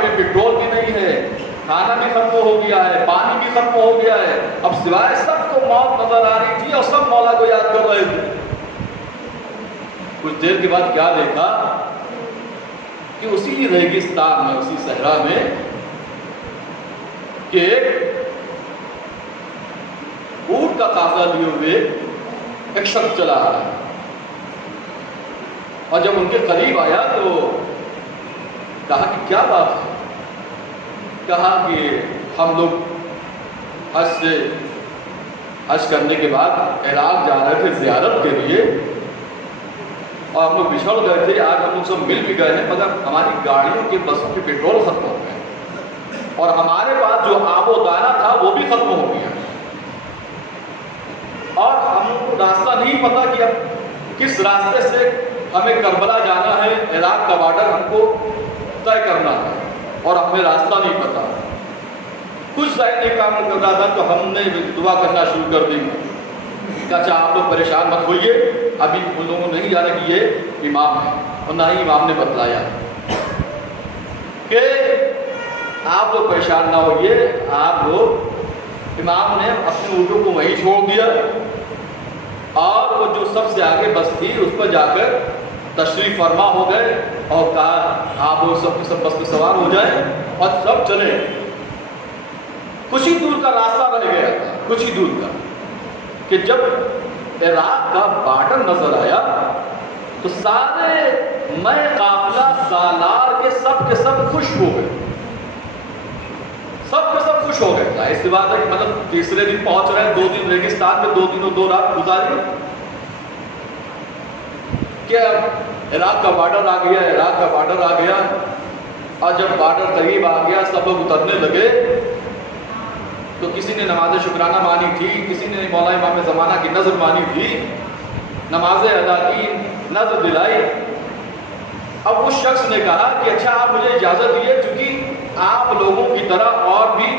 میں پیٹرول بھی نہیں ہے، کھانا بھی ختم ہو گیا ہے، پانی بھی ختم ہو گیا ہے، اب سوائے سب کو موت نظر آ رہی تھی اور سب مولا کو یاد کر رہے تھے۔ کچھ دیر کے بعد کیا دیکھا کہ اسی ریگستان میں، اسی صحرا میں کہ ایک اونٹ کا قافلہ لیے ہوئے ایک شخص چلا رہا ہے، اور جب ان کے قریب آیا تو کہا کہ کیا بات ہے؟ کہا کہ ہم لوگ حج کرنے کے بعد عراق جا رہے تھے زیارت کے لیے، اور ہم لوگ بچھڑ گئے تھے، آج ہم لوگ سب مل بھی گئے ہیں، مگر ہماری گاڑیوں کے بسوں کے پیٹرول ختم ہو گئے اور ہمارے پاس جو آب و دانہ تھا وہ بھی ختم ہو گیا، اور ہم کو راستہ نہیں پتا کہ اب کس راستے سے ہمیں کربلا جانا ہے، عراق کا بارڈر ہم کو طے کرنا ہے اور ہمیں راستہ نہیں پتا۔ کچھ ظاہر نہیں کام کر رہا تھا تو ہم نے دعا کرنا شروع کر دی کہ اچھا آپ لوگ پریشان مت ہوئیے، ابھی ان لوگوں نہیں جانا کہ یہ امام ہے، اور نہ ہی امام نے بتلایا کہ آپ لوگ پریشان نہ ہوئیے، آپ لوگ، امام نے اپنے اونٹوں کو وہیں چھوڑ دیا اور وہ جو سب سے آگے بس تھی اس پر جا کر تشریف فرما ہو گئے اور کہا آپ لوگ سب کے سب بس پہ سوار ہو جائیں اور سب چلیں۔ کچھ ہی دور کا راستہ رہ گیا تھا، کچھ ہی دور کا، کہ جب عراق کا بارڈر نظر آیا تو سارے میں قافلہ سالار کے سب خوش ہو گئے، سب کے سب خوش ہو گئے۔ اس بات ہے کہ مطلب تیسرے دن پہنچ رہے ہیں، 2 دن ریگستان میں 2 دن اور 2 رات گزاری، کہ عراق کا بارڈر آ گیا، عراق کا بارڈر آ گیا، اور جب بارڈر قریب آ گیا سب لوگ اترنے لگے تو کسی نے نماز شکرانہ مانی تھی، کسی نے مولا امام زمانہ کی نظر مانی تھی، نمازیں ادا کی، نظر دلائی۔ اب اس شخص نے کہا کہ اچھا آپ مجھے اجازت دیے، چونکہ آپ لوگوں کی طرح اور بھی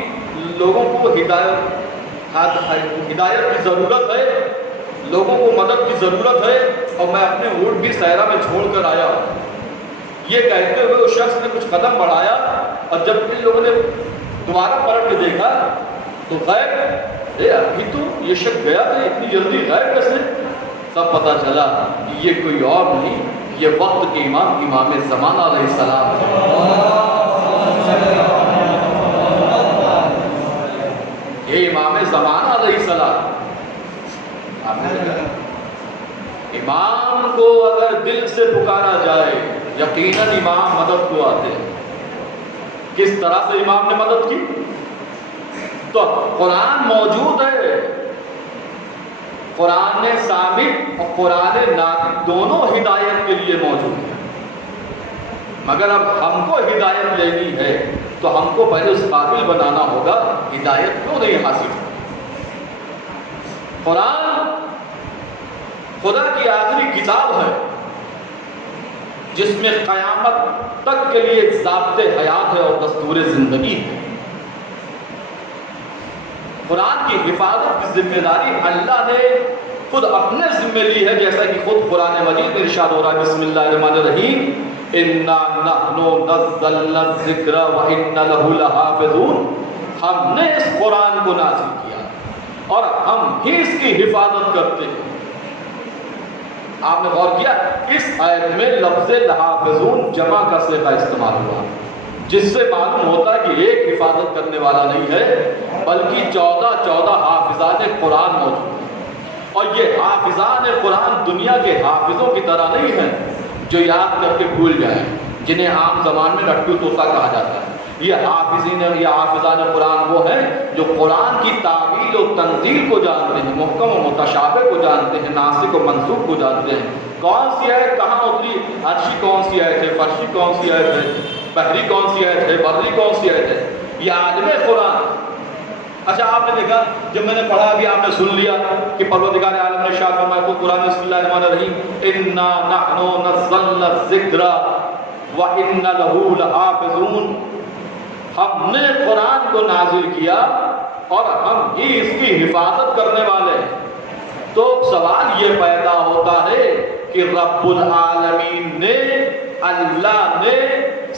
لوگوں کو ہدایت کی ضرورت ہے، لوگوں کو مدد کی ضرورت ہے، اور میں اپنے اونٹ بھی صحرا میں چھوڑ کر آیا ہوں۔ یہ کہتے ہوئے اس شخص نے کچھ قدم بڑھایا، اور جب ان لوگوں نے دوبارہ پلٹ کے دیکھا تو غائب، ابھی تو یہ شخص گیا تھا، اتنی جلدی غائب کیسے؟ تب پتہ چلا کہ یہ کوئی اور نہیں، یہ وقت کے امام زمانہ علیہ السلام ہے۔ یہ امام زمانہ علیہ السلام۔ امام کو اگر دل سے پکارا جائے یقیناً امام مدد کو آتے ہیں۔ کس طرح سے امام نے مدد کی؟ تو قرآن موجود ہے، قرآن سامع اور قرآن ناطق دونوں ہدایت کے لیے موجود ہیں، مگر اب ہم کو ہدایت لینی ہے تو ہم کو پہلے اس قابل بنانا ہوگا۔ ہدایت کیوں نہیں حاصل؟ قرآن خدا کی آخری کتاب ہے جس میں قیامت تک کے لیے ضابطِ حیات ہے اور دستور زندگی ہے۔ قرآن کی حفاظت کی ذمہ داری اللہ نے خود اپنے ذمہ لی ہے، جیسا کہ خود قرآن مجید میں ارشاد ہو رہا ہے، بسم اللہ الرحمن الرحیم، اِنَّا نَحْنُ نَزَّلْنَا الذِّكْرَ وَإِنَّا لَهُ لَحَافِظُونَ۔ ہم نے اس قرآن کو نازل کیا اور ہم ہی اس کی حفاظت کرتے ہیں۔ آپ نے غور کیا اس آیت میں لفظ لحافظون جمع کا صیغہ استعمال ہوا، جس سے معلوم ہوتا ہے کہ ایک حفاظت کرنے والا نہیں ہے بلکہ 14 حافظان قرآن موجود ہیں۔ اور یہ حافظان قرآن دنیا کے حافظوں کی طرح نہیں ہیں جو یاد کر کے بھول جائیں، جنہیں عام زبان میں لٹو طوطا کہا جاتا ہے۔ یہ حافظان قرآن وہ ہیں جو قرآن کی تعویل و تنزیل کو جانتے ہیں، محکم و متشابہ کو جانتے ہیں، ناسخ و منسوخ کو جانتے ہیں، کون سی آیت کہاں اتری، عرشی کون سی آیت ہے، فرشی کون سی آیت ہے، بحری کون سی آیت ہے، بری کون سی آیت ہے۔ یہ عالم قرآن۔ اچھا آپ نے دیکھا، جب میں نے پڑھا بھی آپ نے سن لیا کہ پروردگار عالم نے ارشاد فرمایا کو قرآن بسم اللہ الرحمن الرحیم، اِنَّا نَحْنُ نَزَّلْنَا الذِّكْرَ وَإِنَّا لَهُ لَحَافِظُونَ۔ ہم نے قرآن کو نازل کیا اور ہم ہی اس کی حفاظت کرنے والے ہیں۔ تو سوال یہ پیدا ہوتا ہے کہ رب العالمین نے، اللہ نے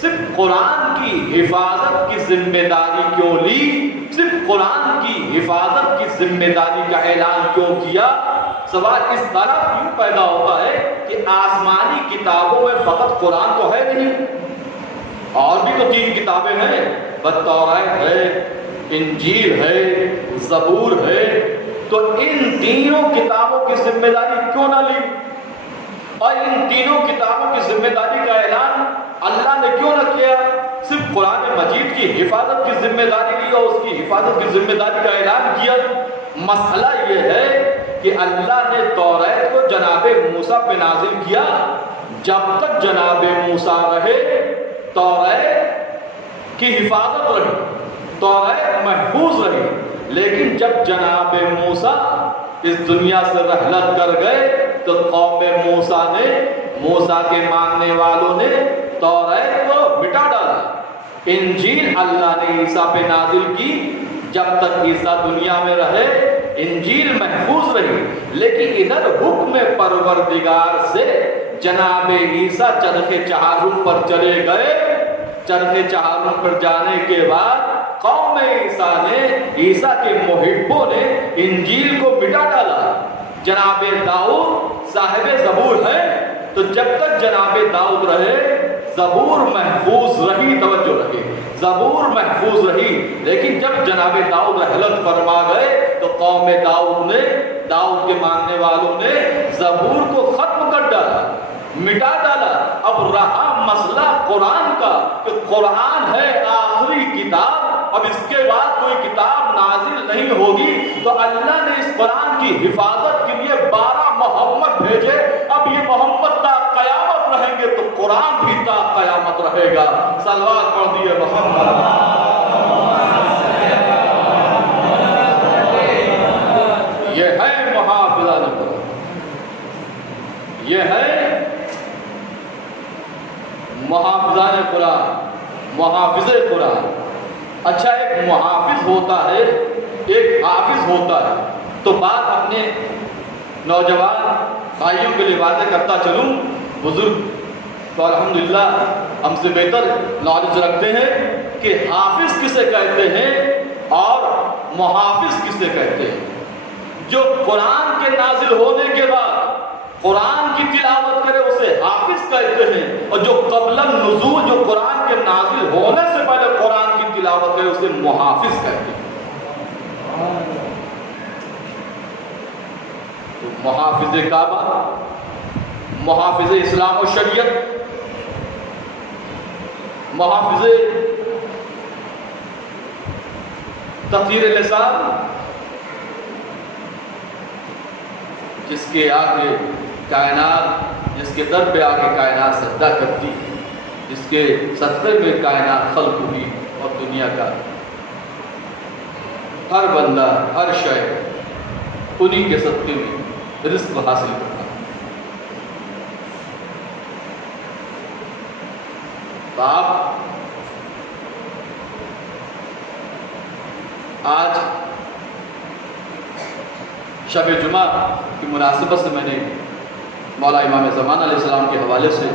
صرف قرآن کی حفاظت کی ذمہ داری کیوں لی؟ صرف قرآن کی حفاظت کی ذمہ داری کا اعلان کیوں کیا؟ سوال اس طرح کیوں پیدا ہوتا ہے کہ آسمانی کتابوں میں فقط قرآن تو ہے نہیں، اور بھی تو 3 کتابیں ہیں، توراۃ ہے، انجیل ہے، زبور ہے۔ تو ان تینوں کتابوں کی ذمہ داری کیوں نہ لی؟ اور ان تینوں کتابوں کی ذمہ داری کا اعلان اللہ نے کیوں نہ کیا؟ صرف قرآن مجید کی حفاظت کی ذمہ داری لی اور اس کی حفاظت کی ذمہ داری کا اعلان کیا۔ مسئلہ یہ ہے کہ کہ اللہ نے توریت کو جناب موسیٰ پہ نازل کیا، جب تک جناب موسیٰ رہے توریت کی حفاظت رہی، توریت محفوظ رہی، لیکن جب جناب موسیٰ اس دنیا سے رحلت کر گئے تو قوم موسیٰ نے، موسیٰ کے ماننے والوں نے توریت کو مٹا ڈالا۔ انجیل اللہ نے عیسیٰ پہ نازل کی، جب تک عیسیٰ دنیا میں رہے انجیل محفوظ رہی، لیکن ادھر حکم پروردگار سے جناب عیسیٰ چرخ چہارم پر چلے گئے۔ چرخ چہارم پر جانے کے بعد قوم عیسیٰ نے، عیسیٰ کے محبوں نے انجیل کو مٹا ڈالا۔ جناب داؤد صاحب زبور ہے، تو جب تک جناب داؤد رہے زبور محفوظ رہی، توجہ رہی، زبور محفوظ رہی، لیکن جب جناب داؤد رحلت فرما گئے تو قوم داؤد نے، داؤد کے ماننے والوں نے زبور کو ختم کر ڈالا، مٹا ڈالا۔ اب رہا مسئلہ قرآن کا کہ قرآن ہے آخری کتاب، اب اس کے بعد کوئی کتاب نازل نہیں ہوگی، تو اللہ نے اس قرآن کی حفاظت کے لیے 12 محمد بھیجے۔ اب یہ محمد تا قیامت رہیں گے تو قرآن بھی تا قیامت رہے گا۔ صلوات پڑھ دیے محمد۔ یہ ہے محافظان قرآن، یہ ہے محافظان قرآن، محافظ قرآن۔ اچھا، ایک محافظ ہوتا ہے، ایک حافظ ہوتا ہے، تو بات اپنے نوجوان بھائیوں کے لیے واضح کرتا چلوں، بزرگ تو الحمدللہ ہم سے بہتر نالج رکھتے ہیں کہ حافظ کسے کہتے ہیں اور محافظ کسے کہتے ہیں۔ جو قرآن کے نازل ہونے کے بعد قرآن کی تلاوت کرے اسے حافظ کہتے ہیں، اور جو قبل النزول، جو قرآن کے نازل ہونے سے پہلے قرآن کی تلاوت کرے اسے محافظ کہتے ہیں۔ تو محافظ کعبہ، محافظ اسلام و شریعت، محافظ تطہیر لسان، جس کے آگے کائنات، جس کے در پہ آگے کائنات سجدہ کرتی، جس کے صدقے میں کائنات خلق ہوئی، اور دنیا کا ہر بندہ، ہر شے انہی کے صدقے میں رزق حاصل کرتا۔ تو آپ آج شب جمعہ کی مناسبت سے میں نے مولا امام زمانہ علیہ السلام کے حوالے سے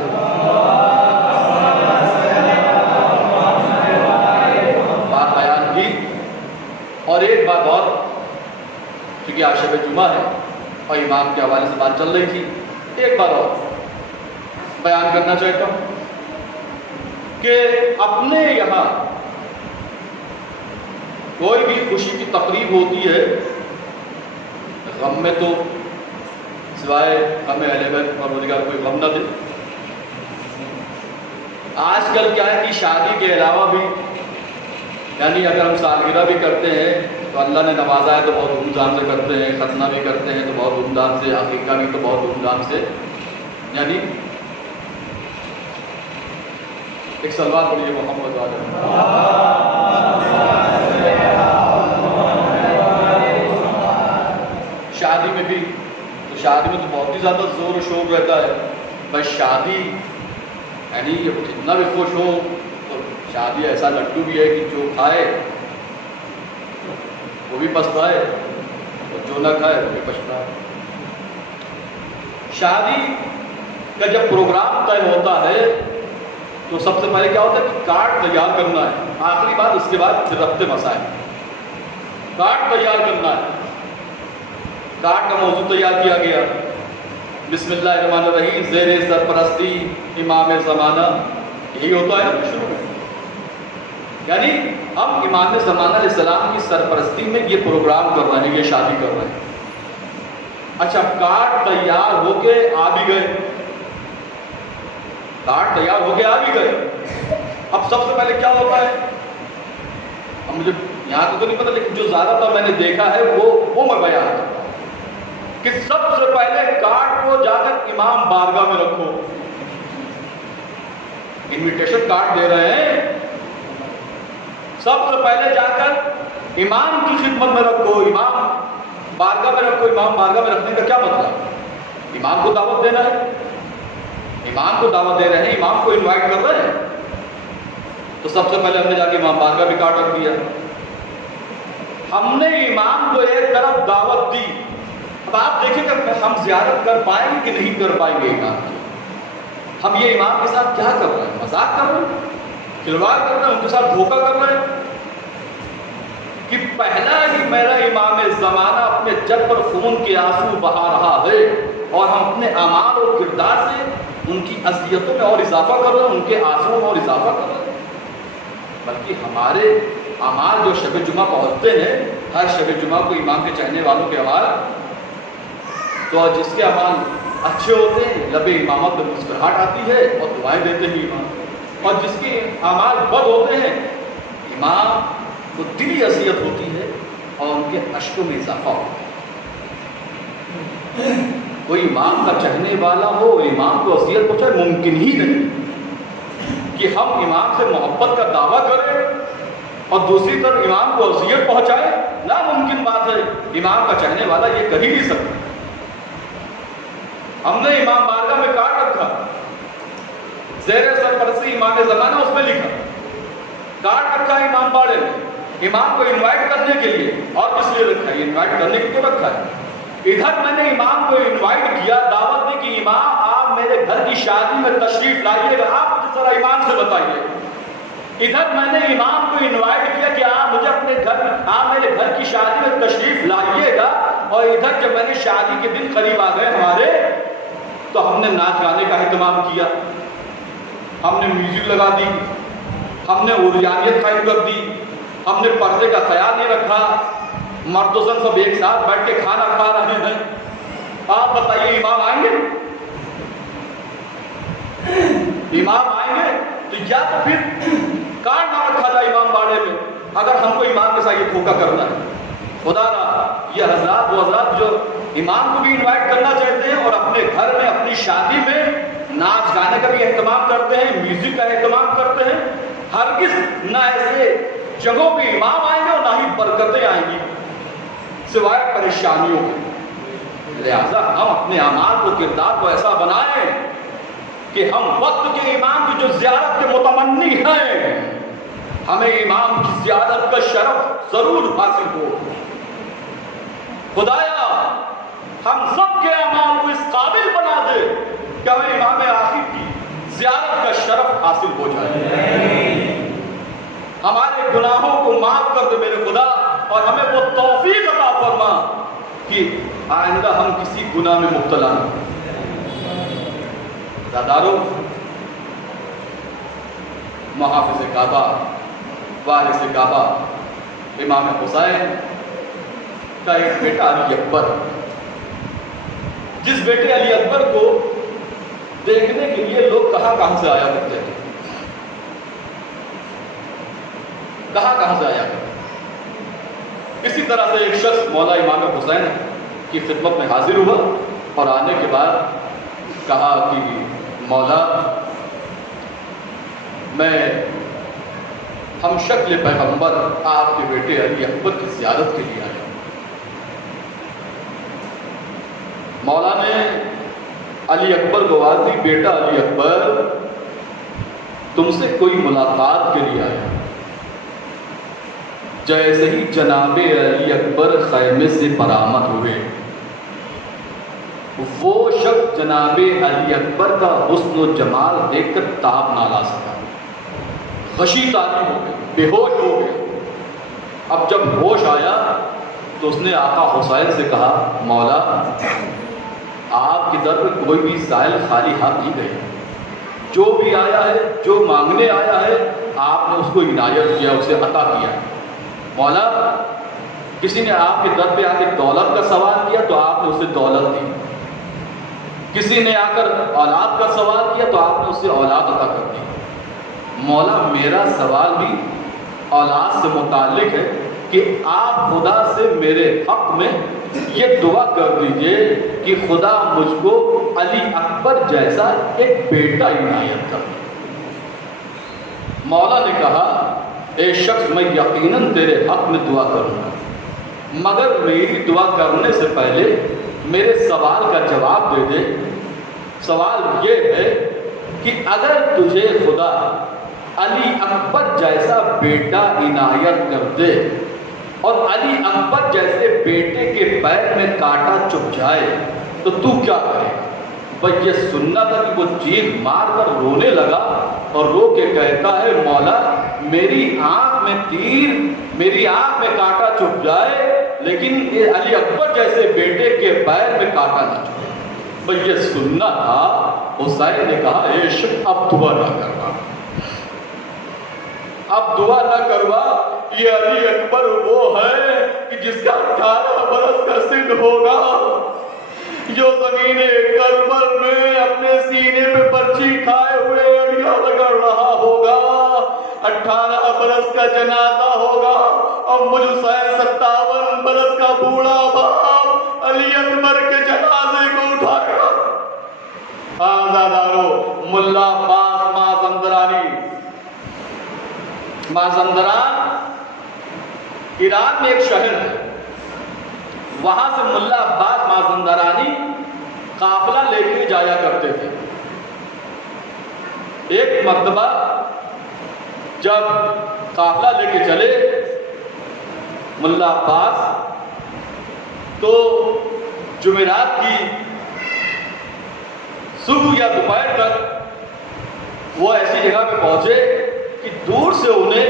بات بیان کی، اور ایک بات اور، کیونکہ آج شب جمعہ ہے اور امام کے حوالے سے بات چل رہی تھی، ایک بات اور بیان کرنا چاہتا ہوں کہ اپنے یہاں کوئی بھی خوشی کی تقریب ہوتی ہے، غم میں تو سوائے غم اہل بیت پروردگار کوئی غم نہ دے۔ آج کل کیا ہے کہ شادی کے علاوہ بھی، یعنی اگر ہم سالگرہ بھی کرتے ہیں تو اللہ نے نوازا ہے تو بہت دھوم دھام سے کرتے ہیں، ختنہ بھی کرتے ہیں تو بہت دھوم دھام سے، عقیقہ بھی تو بہت دھوم دھام سے، یعنی ایک صلوات پڑھیے محمد والے۔ شادی میں بھی، تو شادی میں تو بہت ہی زیادہ زور و شور رہتا ہے، بس شادی یعنی جتنا بھی خوش ہو، تو شادی ایسا لڈو بھی ہے کہ جو کھائے وہ بھی پچھتائے اور جو نہ کھائے وہ بھی پچھتائے۔ شادی کا جب پروگرام طے ہوتا ہے تو سب سے پہلے کیا ہوتا ہے کہ کارڈ تیار کرنا ہے، آخری بات، اس کے بعد پھر ربط مسائل۔ کارڈ تیار کرنا ہے، کارڈ کا موضوع تیار کیا گیا، بسم اللہ الرحمن الرحیم، زیر سرپرستی امام زمانہ، یہی ہوتا ہے شروع میں، یعنی ہم امام زمانہ علیہ السلام کی سرپرستی میں یہ پروگرام کر رہے ہیں، یہ شادی کر رہے ہیں۔ اچھا، کارڈ تیار ہو کے آ بھی گئے، کارڈ تیار ہو کے آ بھی گئے، اب سب سے پہلے کیا ہوتا ہے، اب مجھے یہاں تو نہیں پتا، لیکن جو زیادہ تر میں نے دیکھا ہے وہ میں بیان کرتا ہوں۔ کہ سب سے پہلے کارڈ کو جا کر امام بارگاہ میں رکھو. انویٹیشن کارڈ دے رہے ہیں, سب سے پہلے جا کر امام کی خدمت میں رکھو, امام بارگاہ میں رکھو. امام بارگاہ میں رکھنے کا کیا مطلب؟ امام کو دعوت دینا ہے, امام کو دعوت دے رہے ہیں, امام کو انوائٹ کر رہے ہیں. تو سب سے پہلے ہم نے جا کے امام بارگاہ میں کارڈ رکھ دیا. ہم نے امام کو ایک طرف دعوت دی. اب آپ دیکھیں کہ ہم زیارت کر پائیں گے کہ نہیں کر پائیں گے امام کی. ہم یہ امام کے ساتھ کیا کر رہے ہیں؟ مذاق کر رہے ہیں, کھلواڑ کر رہے ہیں, ان کے ساتھ دھوکہ کر رہے ہیں کہ پہلا ہی میرا امام زمانہ اپنے جد پر خون کے آنسو بہا رہا ہے اور ہم اپنے اعمال اور کردار سے ان کی اذیتوں میں اور اضافہ کر رہے ہیں, ان کے آنسوؤں میں اور اضافہ کر رہے ہیں. بلکہ ہمارے اعمال جو شب جمعہ پہنچتے ہیں, ہر شب جمعہ کو امام کے چاہنے والوں کے اعمال, تو جس کے اعمال اچھے ہوتے ہیں لب امامت میں مسکراہٹ آتی ہے اور دعائیں دیتے ہیں امام, اور جس کے اعمال بد ہوتے ہیں امام کو دلی اذیت ہوتی ہے اور ان کے اشکوں میں اضافہ ہوتا ہے. کوئی امام کا چاہنے والا ہو اور امام کو اذیت پہنچائے, ممکن ہی نہیں کہ ہم امام سے محبت کا دعویٰ کریں اور دوسری طرف امام کو اذیت پہنچائے. ناممکن بات ہے, امام کا چاہنے والا یہ کر ہی نہیں سکتا. ہم نے امام بارگاہ میں کارڈ رکھا, زیر سرپرستی امام زمانہ, اس میں لکھا کارڈ رکھا امام باڑے میں, امام کو انوائٹ کرنے کے لیے. اور کس لیے رکھا ہے؟ انوائٹ کرنے کے لیے رکھا ہے. ادھر میں نے امام کو انوائٹ کیا, دعوت دی کہ امام آپ میرے گھر کی شادی میں تشریف لائیے گا, آپ ذرا امام سے بتائیے. ادھر میں نے امام کو انوائٹ کیا کہ آپ مجھے اپنے گھر, آپ میرے گھر کی شادی میں تشریف لائیے گا. اور ادھر جب میں نے شادی کے دن قریب آ گئے ہمارے, تو ہم نے ناچ گانے کا اہتمام کیا, ہم نے میوزک لگا دی, ہم نے عریانیت قائم کر دی, ہم نے پردے کا خیال نہیں رکھا, مرد و زن سب ایک ساتھ بیٹھ کے کھانا کھا رہے ہیں. آپ بتائیے امام آئیں گے؟ امام آئیں گے تو یا تو پھر کارڈ نہ رکھا جائے امام باڑے میں, اگر ہم کو امام کے ساتھ یہ دھوکہ کرنا ہے. خدا را یہ حضرات وہ حضرات جو امام کو بھی انوائٹ کرنا چاہتے ہیں اور اپنے گھر میں اپنی شادی میں ناچ گانے کا بھی اہتمام کرتے ہیں, میوزک کا اہتمام کرتے ہیں, ہرگز نہ ایسے جگہوں پہ امام آئیں گے اور نہ ہی برکتیں آئیں گی سوائے پریشانیوں کے. لہذا ہم اپنے اعمال کو, کردار کو ایسا بنائیں کہ ہم وقت کے امام کی جو زیارت کے متمنی ہیں, ہمیں امام کی زیارت کا شرف ضرور حاصل ہو. خدایا ہم سب کے اعمال کو اس قابل بنا دے کہ ہمیں امام آخر کی زیارت کا شرف حاصل ہو جائے. ہمارے گناہوں کو معاف کر دے میرے خدا, اور ہمیں وہ توفیق عطا فرما کہ آئندہ ہم کسی گناہ میں مبتلا نہ ہوں. داداروں, محافظ کعبہ, وارث کعبہ امام حسین کا ایک بیٹا علی اکبر, جس بیٹے علی اکبر کو دیکھنے کے لیے لوگ کہاں سے آیا کرتے تھے, کہاں سے آیا کرتے. اسی طرح سے ایک شخص مولا امام حسین کی خدمت میں حاضر ہوا اور آنے کے بعد کہا کہ مولا میں ہم شکل پیغمبر آپ کے بیٹے علی اکبر کی زیارت کے لیے آیا. مولا نے علی اکبر کو آواز دی, بیٹا علی اکبر تم سے کوئی ملاقات کے لیے آیا. جیسے ہی جناب علی اکبر خیمے سے برآمد ہوئے, وہ شخص جناب علی اکبر کا حسن و جمال دیکھ کر تاب نہ لا سکا, غشی تاری ہو گئے, بے ہوش ہو گئے. اب جب ہوش آیا تو اس نے آقا حسین سے کہا, مولا آپ کی در پر کوئی بھی سائل خالی ہاتھ نہیں گئے, جو بھی آیا ہے, جو مانگنے آیا ہے, آپ نے اس کو عنایت کیا, اسے عطا کیا. مولا کسی نے آپ کے در پہ آ کے دولت کا سوال کیا تو آپ نے اسے دولت دی, کسی نے آ کر اولاد کا سوال کیا تو آپ نے اسے اولاد عطا کر دی. مولا میرا سوال بھی اولاد سے متعلق ہے کہ آپ خدا سے میرے حق میں یہ دعا کر دیجئے کہ خدا مجھ کو علی اکبر جیسا ایک بیٹا عنایت کر۔ مولا نے کہا اے شخص میں یقیناً تیرے حق میں دعا کروں گا، مگر میری دعا کرنے سے پہلے میرے سوال کا جواب دے دے۔ سوال یہ ہے کہ اگر تجھے خدا علی اکبر جیسا بیٹا عنایت کر دے اور علی اکبر جیسے بیٹے کے پیر میں کانٹا چبھ جائے تو تو کیا کرے؟ بھئی یہ سننا تھا کہ وہ چیخ مار کر رونے لگا اور رو کے کہتا ہے مولا میری آنکھ میں تیر، میری آنکھ میں کانٹا چبھ جائے لیکن علی اکبر جیسے بیٹے کے پیر میں کانٹا نہ چبھے۔ بھئی یہ سننا تھا۔ حسین نے کہا اے شخص اب دعا نہ کروا، اب دعا نہ کروا، یہ علی اکبر وہ ہے کہ جس کا 18 برس کا سن ہوگا، جو زمین کربل میں اپنے سینے پہ پرچی کھائے ہوئے اڑیاں رگڑ رہا ہوگا، 18 برس کا جنازہ ہوگا اور مجھ حسین 57 برس کا بوڑھا باپ علی اکبر کے جنازے کو اٹھائے گا۔ آزادارو ملا عباس مازندرانی، مازندران ایران میں ایک شہر ہے، وہاں سے ملا عباس مازندرانی قافلہ لے کے جایا کرتے تھے۔ ایک مرتبہ جب قافلہ لے کے چلے ملا عباس تو جمعرات کی صبح یا دوپہر تک وہ ایسی جگہ پہ پہنچے کہ دور سے انہیں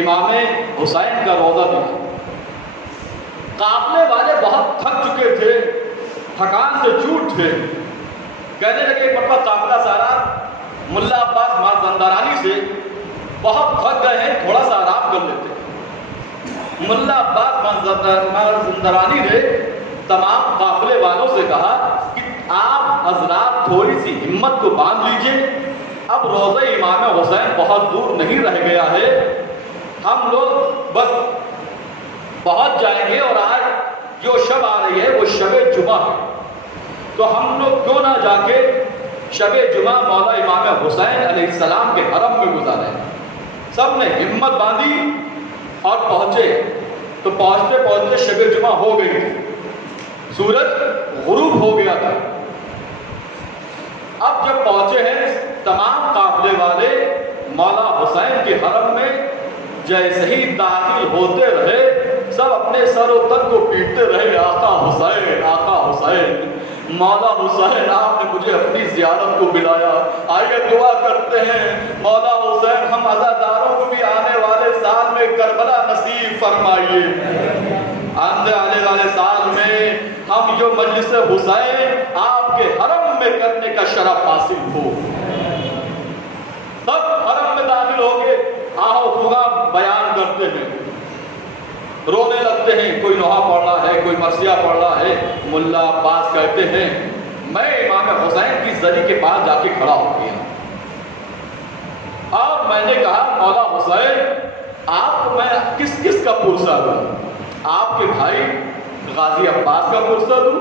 امام حسین کا روضہ دکھا۔ قافلے والے بہت تھک چکے تھے، تھکان سے چوٹ تھے، کہنے لگے ایک مرتبہ قافلہ سارا ملا عباس مازندرانی سے بہت تھک گئے ہیں، تھوڑا سا آرام کر لیتے ہیں۔ ملا عباس مازندرانی نے تمام قافلے والوں سے کہا کہ آپ حضرات تھوڑی سی ہمت کو باندھ لیجئے، اب روضہ امام حسین بہت دور نہیں رہ گیا ہے، ہم لوگ بس پہنچ جائیں گے اور آج جو شب آ رہی ہے وہ شب جمعہ ہے، تو ہم لوگ کیوں نہ جا کے شب جمعہ مولا امام حسین علیہ السلام کے حرم میں گزاریں۔ سب نے ہمت باندھی اور پہنچے، تو پہنچتے پہنچتے شب جمعہ ہو گئی تھی، سورج غروب ہو گیا تھا۔ اب جب پہنچے ہیں تمام قافلے والے مولا حسین کے حرم میں، جیسے ہی داخل ہوتے رہے سب اپنے سر و تن کو پیٹتے رہے، آقا حسین آقا حسین، مولا حسین آپ نے مجھے اپنی زیارت کو بلایا، آئیے دعا کرتے ہیں مولا حسین ہم عزاداروں کو بھی آنے والے سال میں کربلا نصیب فرمائیے، آنے والے سال میں ہم جو مجلس حسین آپ کے حرم میں کرنے کا شرف حاصل ہو۔ سب حرم میں داخل ہو کے آہو خدا بیان کرتے ہیں، رونے لگتے ہیں، کوئی نوحہ پڑھ رہا ہے، کوئی مرثیہ پڑھ رہا ہے۔ ملا عباس کہتے ہیں میں امام حسین کی زری کے پاس جا کے کھڑا ہو گیا اور میں نے کہا مولا حسین آپ کو میں کس کس کا پرسہ دوں؟ آپ کے بھائی غازی عباس کا پرسہ دوں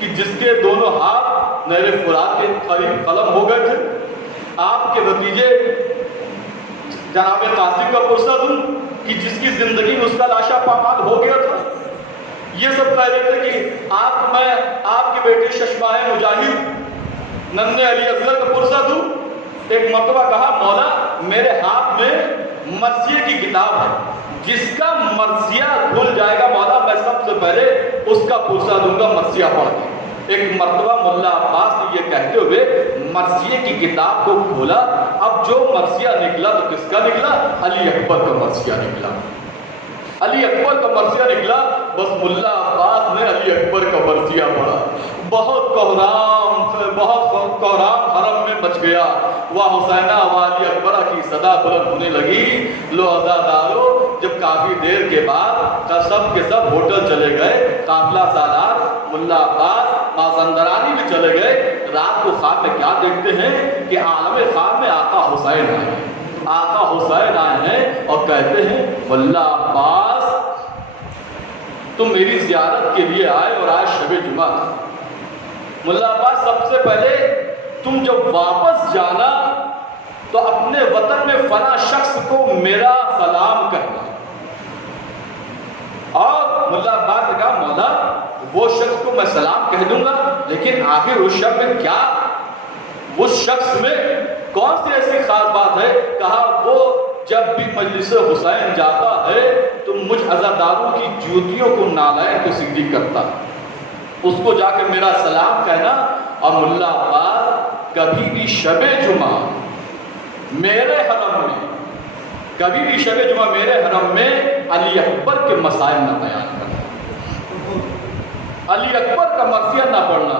کہ جس کے دونوں ہاتھ نہر فرات کے قریب قلم ہو گئے تھے؟ آپ کے بھتیجے جناب قاسم کا پرسہ دوں کہ جس کی زندگی میں اس کا لاشا پامال ہو گیا تھا؟ یہ سب کہہ رہے تھے کہ میں آپ کی بیٹی ششماہ مجاہد ننھے علی اصغر کا پرسہ دوں؟ ایک مرتبہ کہا مولا میرے ہاتھ میں مرثیے کی کتاب ہے، جس کا مرثیہ کھل جائے گا مولا میں سب سے پہلے اس کا پرسہ دوں گا مرثیہ پڑھ کے۔ ایک مرتبہ ملا عباس نے یہ کہتے ہوئے مرثیے کی کتاب کو کھولا، اب جو مرثیہ نکلا تو کس کا نکلا؟ علی اکبر کا مرثیہ نکلا، علی اکبر کا مرثیہ نکلا۔ بس ملا عباس نے علی اکبر کا مرثیہ پڑھا، بہت کوہرام حرم میں مچ گیا، وہ حسینہ والی اکبرہ کی صدا بلند ہونے لگی۔ لو عزادارو جب کافی دیر کے بعد سب کے سب ہوٹل چلے گئے، قافلہ سالار ملا عباس مازندرانی بھی چلے گئے، رات کو خواب میں کیا دیکھتے ہیں کہ عالم خواب میں آقا حسین آئے ہیں، آقا حسین آئے ہیں اور کہتے ہیں ملا عباس تم میری زیارت کے لیے آئے اور آج شب جمعہ تھا۔ ملا عباس سب سے پہلے تم جب واپس جانا تو اپنے وطن میں فلاں شخص کو میرا سلام کہنا۔ اور ملا عباس نے کہا مولا وہ شخص کو میں سلام کہہ دوں گا، لیکن آخر اس شخص میں کیا، اس شخص میں کون سی ایسی خاص بات ہے؟ کہا وہ جب بھی مجلس حسین جاتا ہے تو مجھ عزاداروں کی جوتیوں کو نالائن کو سیدھی کرتا، اس کو جا کے میرا سلام کہنا۔ اور ملا عباس کبھی بھی شب جمعہ میرے حرم میں، کبھی بھی شب جمعہ میرے حرم میں علی اکبر کے مسائل نہ بیان کرنا، علی اکبر کا مرثیہ نہ پڑھنا۔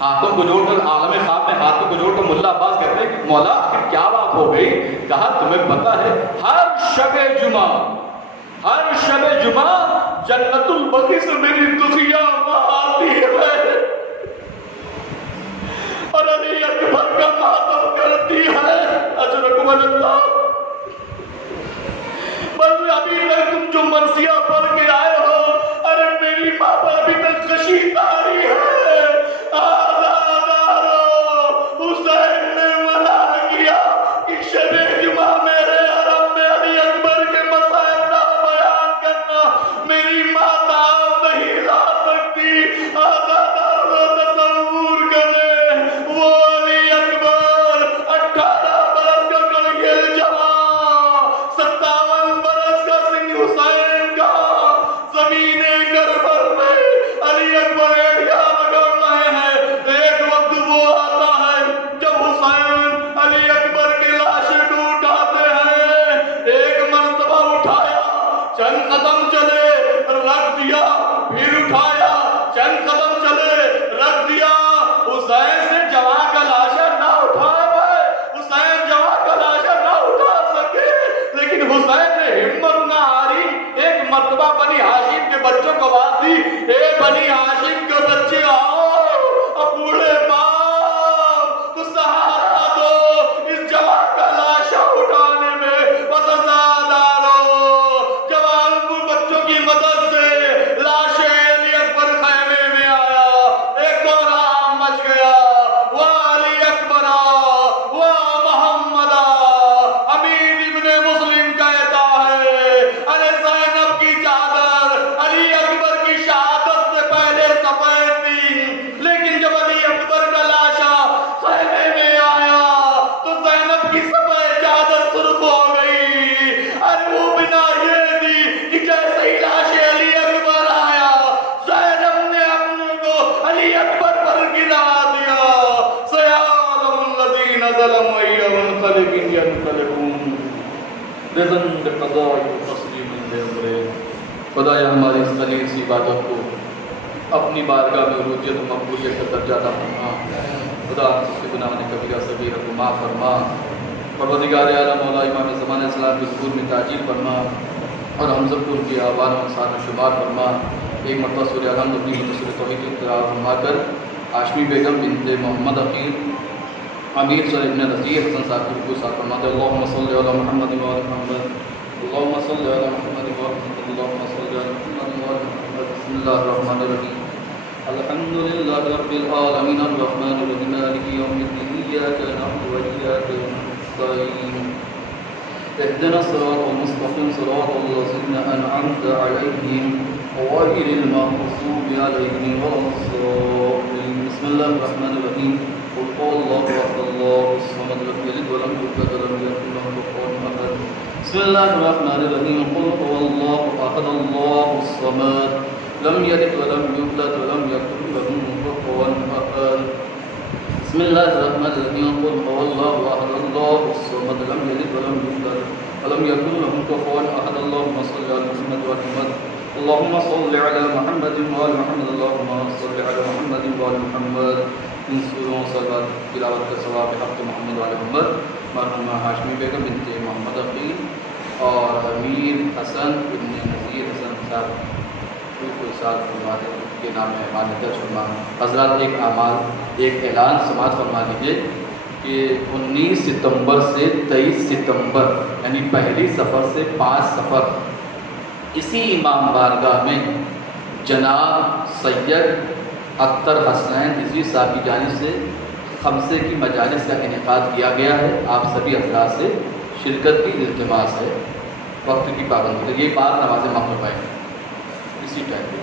ہاتھوں کو جوڑ کر عالم خواب میں ہاتھوں کو جوڑ کر ملا عباس کہتے ہیں کہ مولا آخر کیا بات ہو گئی؟ کہا تمہیں پتہ ہے ہر شب جمعہ جنت البقیع سے میری دفیہ آتی ہے اور علی اکبر کا ماتم کرتی ہے۔ اجرکم اللہ، بس ابھی تک تم جو مرثیہ پڑھ کے آئے ہو، ارے میری ماں پر ابھی تک کشید آ رہی ہے۔ حسین نے منع کیا کہ شب جمعہ میرے حرم میں علی اکبر کے مسائل نہ بیان کرنا، میری ماں تعاون نہیں لا سکتی۔ تصور کریں وہ علی اکبر 18 برس کا کڑگل جوان، 57 برس کا سنگ حسین کا، زمین کربل میں علی اکبر ایڑیا لگا رہے ہیں۔ ایک وقت وہ آتا ہے جب حسین علی اکبر کی لاشیں اٹھاتے ہیں، ایک مرتبہ اٹھایا چند قدم چلے رکھ دیا، پھر اٹھایا چند قدم چلے رکھ دیا۔ حسین سے جوان کا لاشا نہ اٹھا پائے، حسین جوان کا لاشا نہ اٹھا سکے، لیکن حسین نے ہمت نہ ہاری۔ ایک مرتبہ بنی ہاشم کے بچوں کو آواز دی، اے بنی ہاشم کے بچے آؤ، اب بوڑھے باپ تو سہارا دو اس جوان کا لاشا اٹھانے میں، بس ازادارو جوان بچوں کی مدد سے لاش علی اکبر خیمے میں آیا۔ ایک کوہرام مچ گیا، وہ علی اکبر وہ محمد۔ امیر ابن مسلم کہتا ہے ارے زینب کی چادر علی اکبر کی شہادت سے پہلے سفید تھی، لیکن جب علی اکبر کا لاشا خیمے میں آیا تو زینب کی سفید چادر سرخ ہو گئی۔ ارے وہ بنا یہ دی کہ جیسے ہی لاش علی اکبر آیا، زینب نے اپنے کو علی اکبر پر گرا دیا۔ سيعلم الذين ظلموا أي منقلب ينقلبون رضا بقضاء وتسليما لأمره۔ خدایا ہماری اس قلیل سی عبادت کو اپنی بارگاہ میں عروجیت و مقبولیت کا درجہ عطا فرما۔ خدا ہم سے گناہ نے کبیرہ صغیرہ کو معاف فرما۔ پروردگار عالم مولا امام زمان السلام کے ظہور میں تعجیل فرما اور ہم سب کو ان کی آبان و انصار میں شمار فرما۔ ایک مرتبہ سورہ الحمد اپنی متصل توحید کی قرار فرما کر ہاشمی بیگم بنت محمد عقیل امیر سر ابن نذیر حسن صاحب کی رکوع ساتھ فرما دے۔ اللہم صلی علی محمد و آل محمد، اللہم صلی علی محمد و آل محمد، اللہم صلی علی محمد و آل محمد۔ بسم اللہ الرحمن الرحیم، الحمد للہ رب العالمین الرحمن الرحیم مالک یوم الدین، ایاک نعبد و ایاک نستعین، اهدنا الصراط المستقیم صراط الذین انعمت علیہم غیر المغضوب علیہم ولا الضالین۔ بسم اللہ الرحمن الرحیم، قل هو الله احد الله الصمد لم يلد ولم يولد ولم يكن له كفوا احد۔ بسم اللہ الرحمن الرحیم، قل هو الله احد الله الصمد لم يلد ولم يولد ولم يكن له كفوا احد۔ بسم اللہ الرحمن الرحیم، قل هو الله احد الله الصمد لم يلد ولم يولد ولم يكن له كفوا احد۔ اللهم صل على محمد وعلى محمد، اللهم صل على محمد وعلى محمد، اللهم صل على محمد وعلى محمد۔ ان سوروں صلوات تلاوت کا ثواب حق محمد وعلى محمد مرحومہ ہاشمی بیگم بنت محمد عقیل اور امیر حسن ابن نذیر حسن صاحب کو ساتھ فرما دے کے نام میں اعمال درج فرما۔ حضرات ایک اعلان سماعت فرما دیجیے کہ 19 ستمبر سے 23 ستمبر یعنی پہلی سفر سے 5 سفر اسی امام بارگاہ میں جناب سید اختر حسنین رضوی صاحب کی جانب سے خمسے کی مجالس کا انعقاد کیا گیا ہے. آپ سبھی حضرات سے شرکت کی التماس ہے. وقت کی پابندی. یہ بات نماز مغرب ہے اسی ٹائم پہ.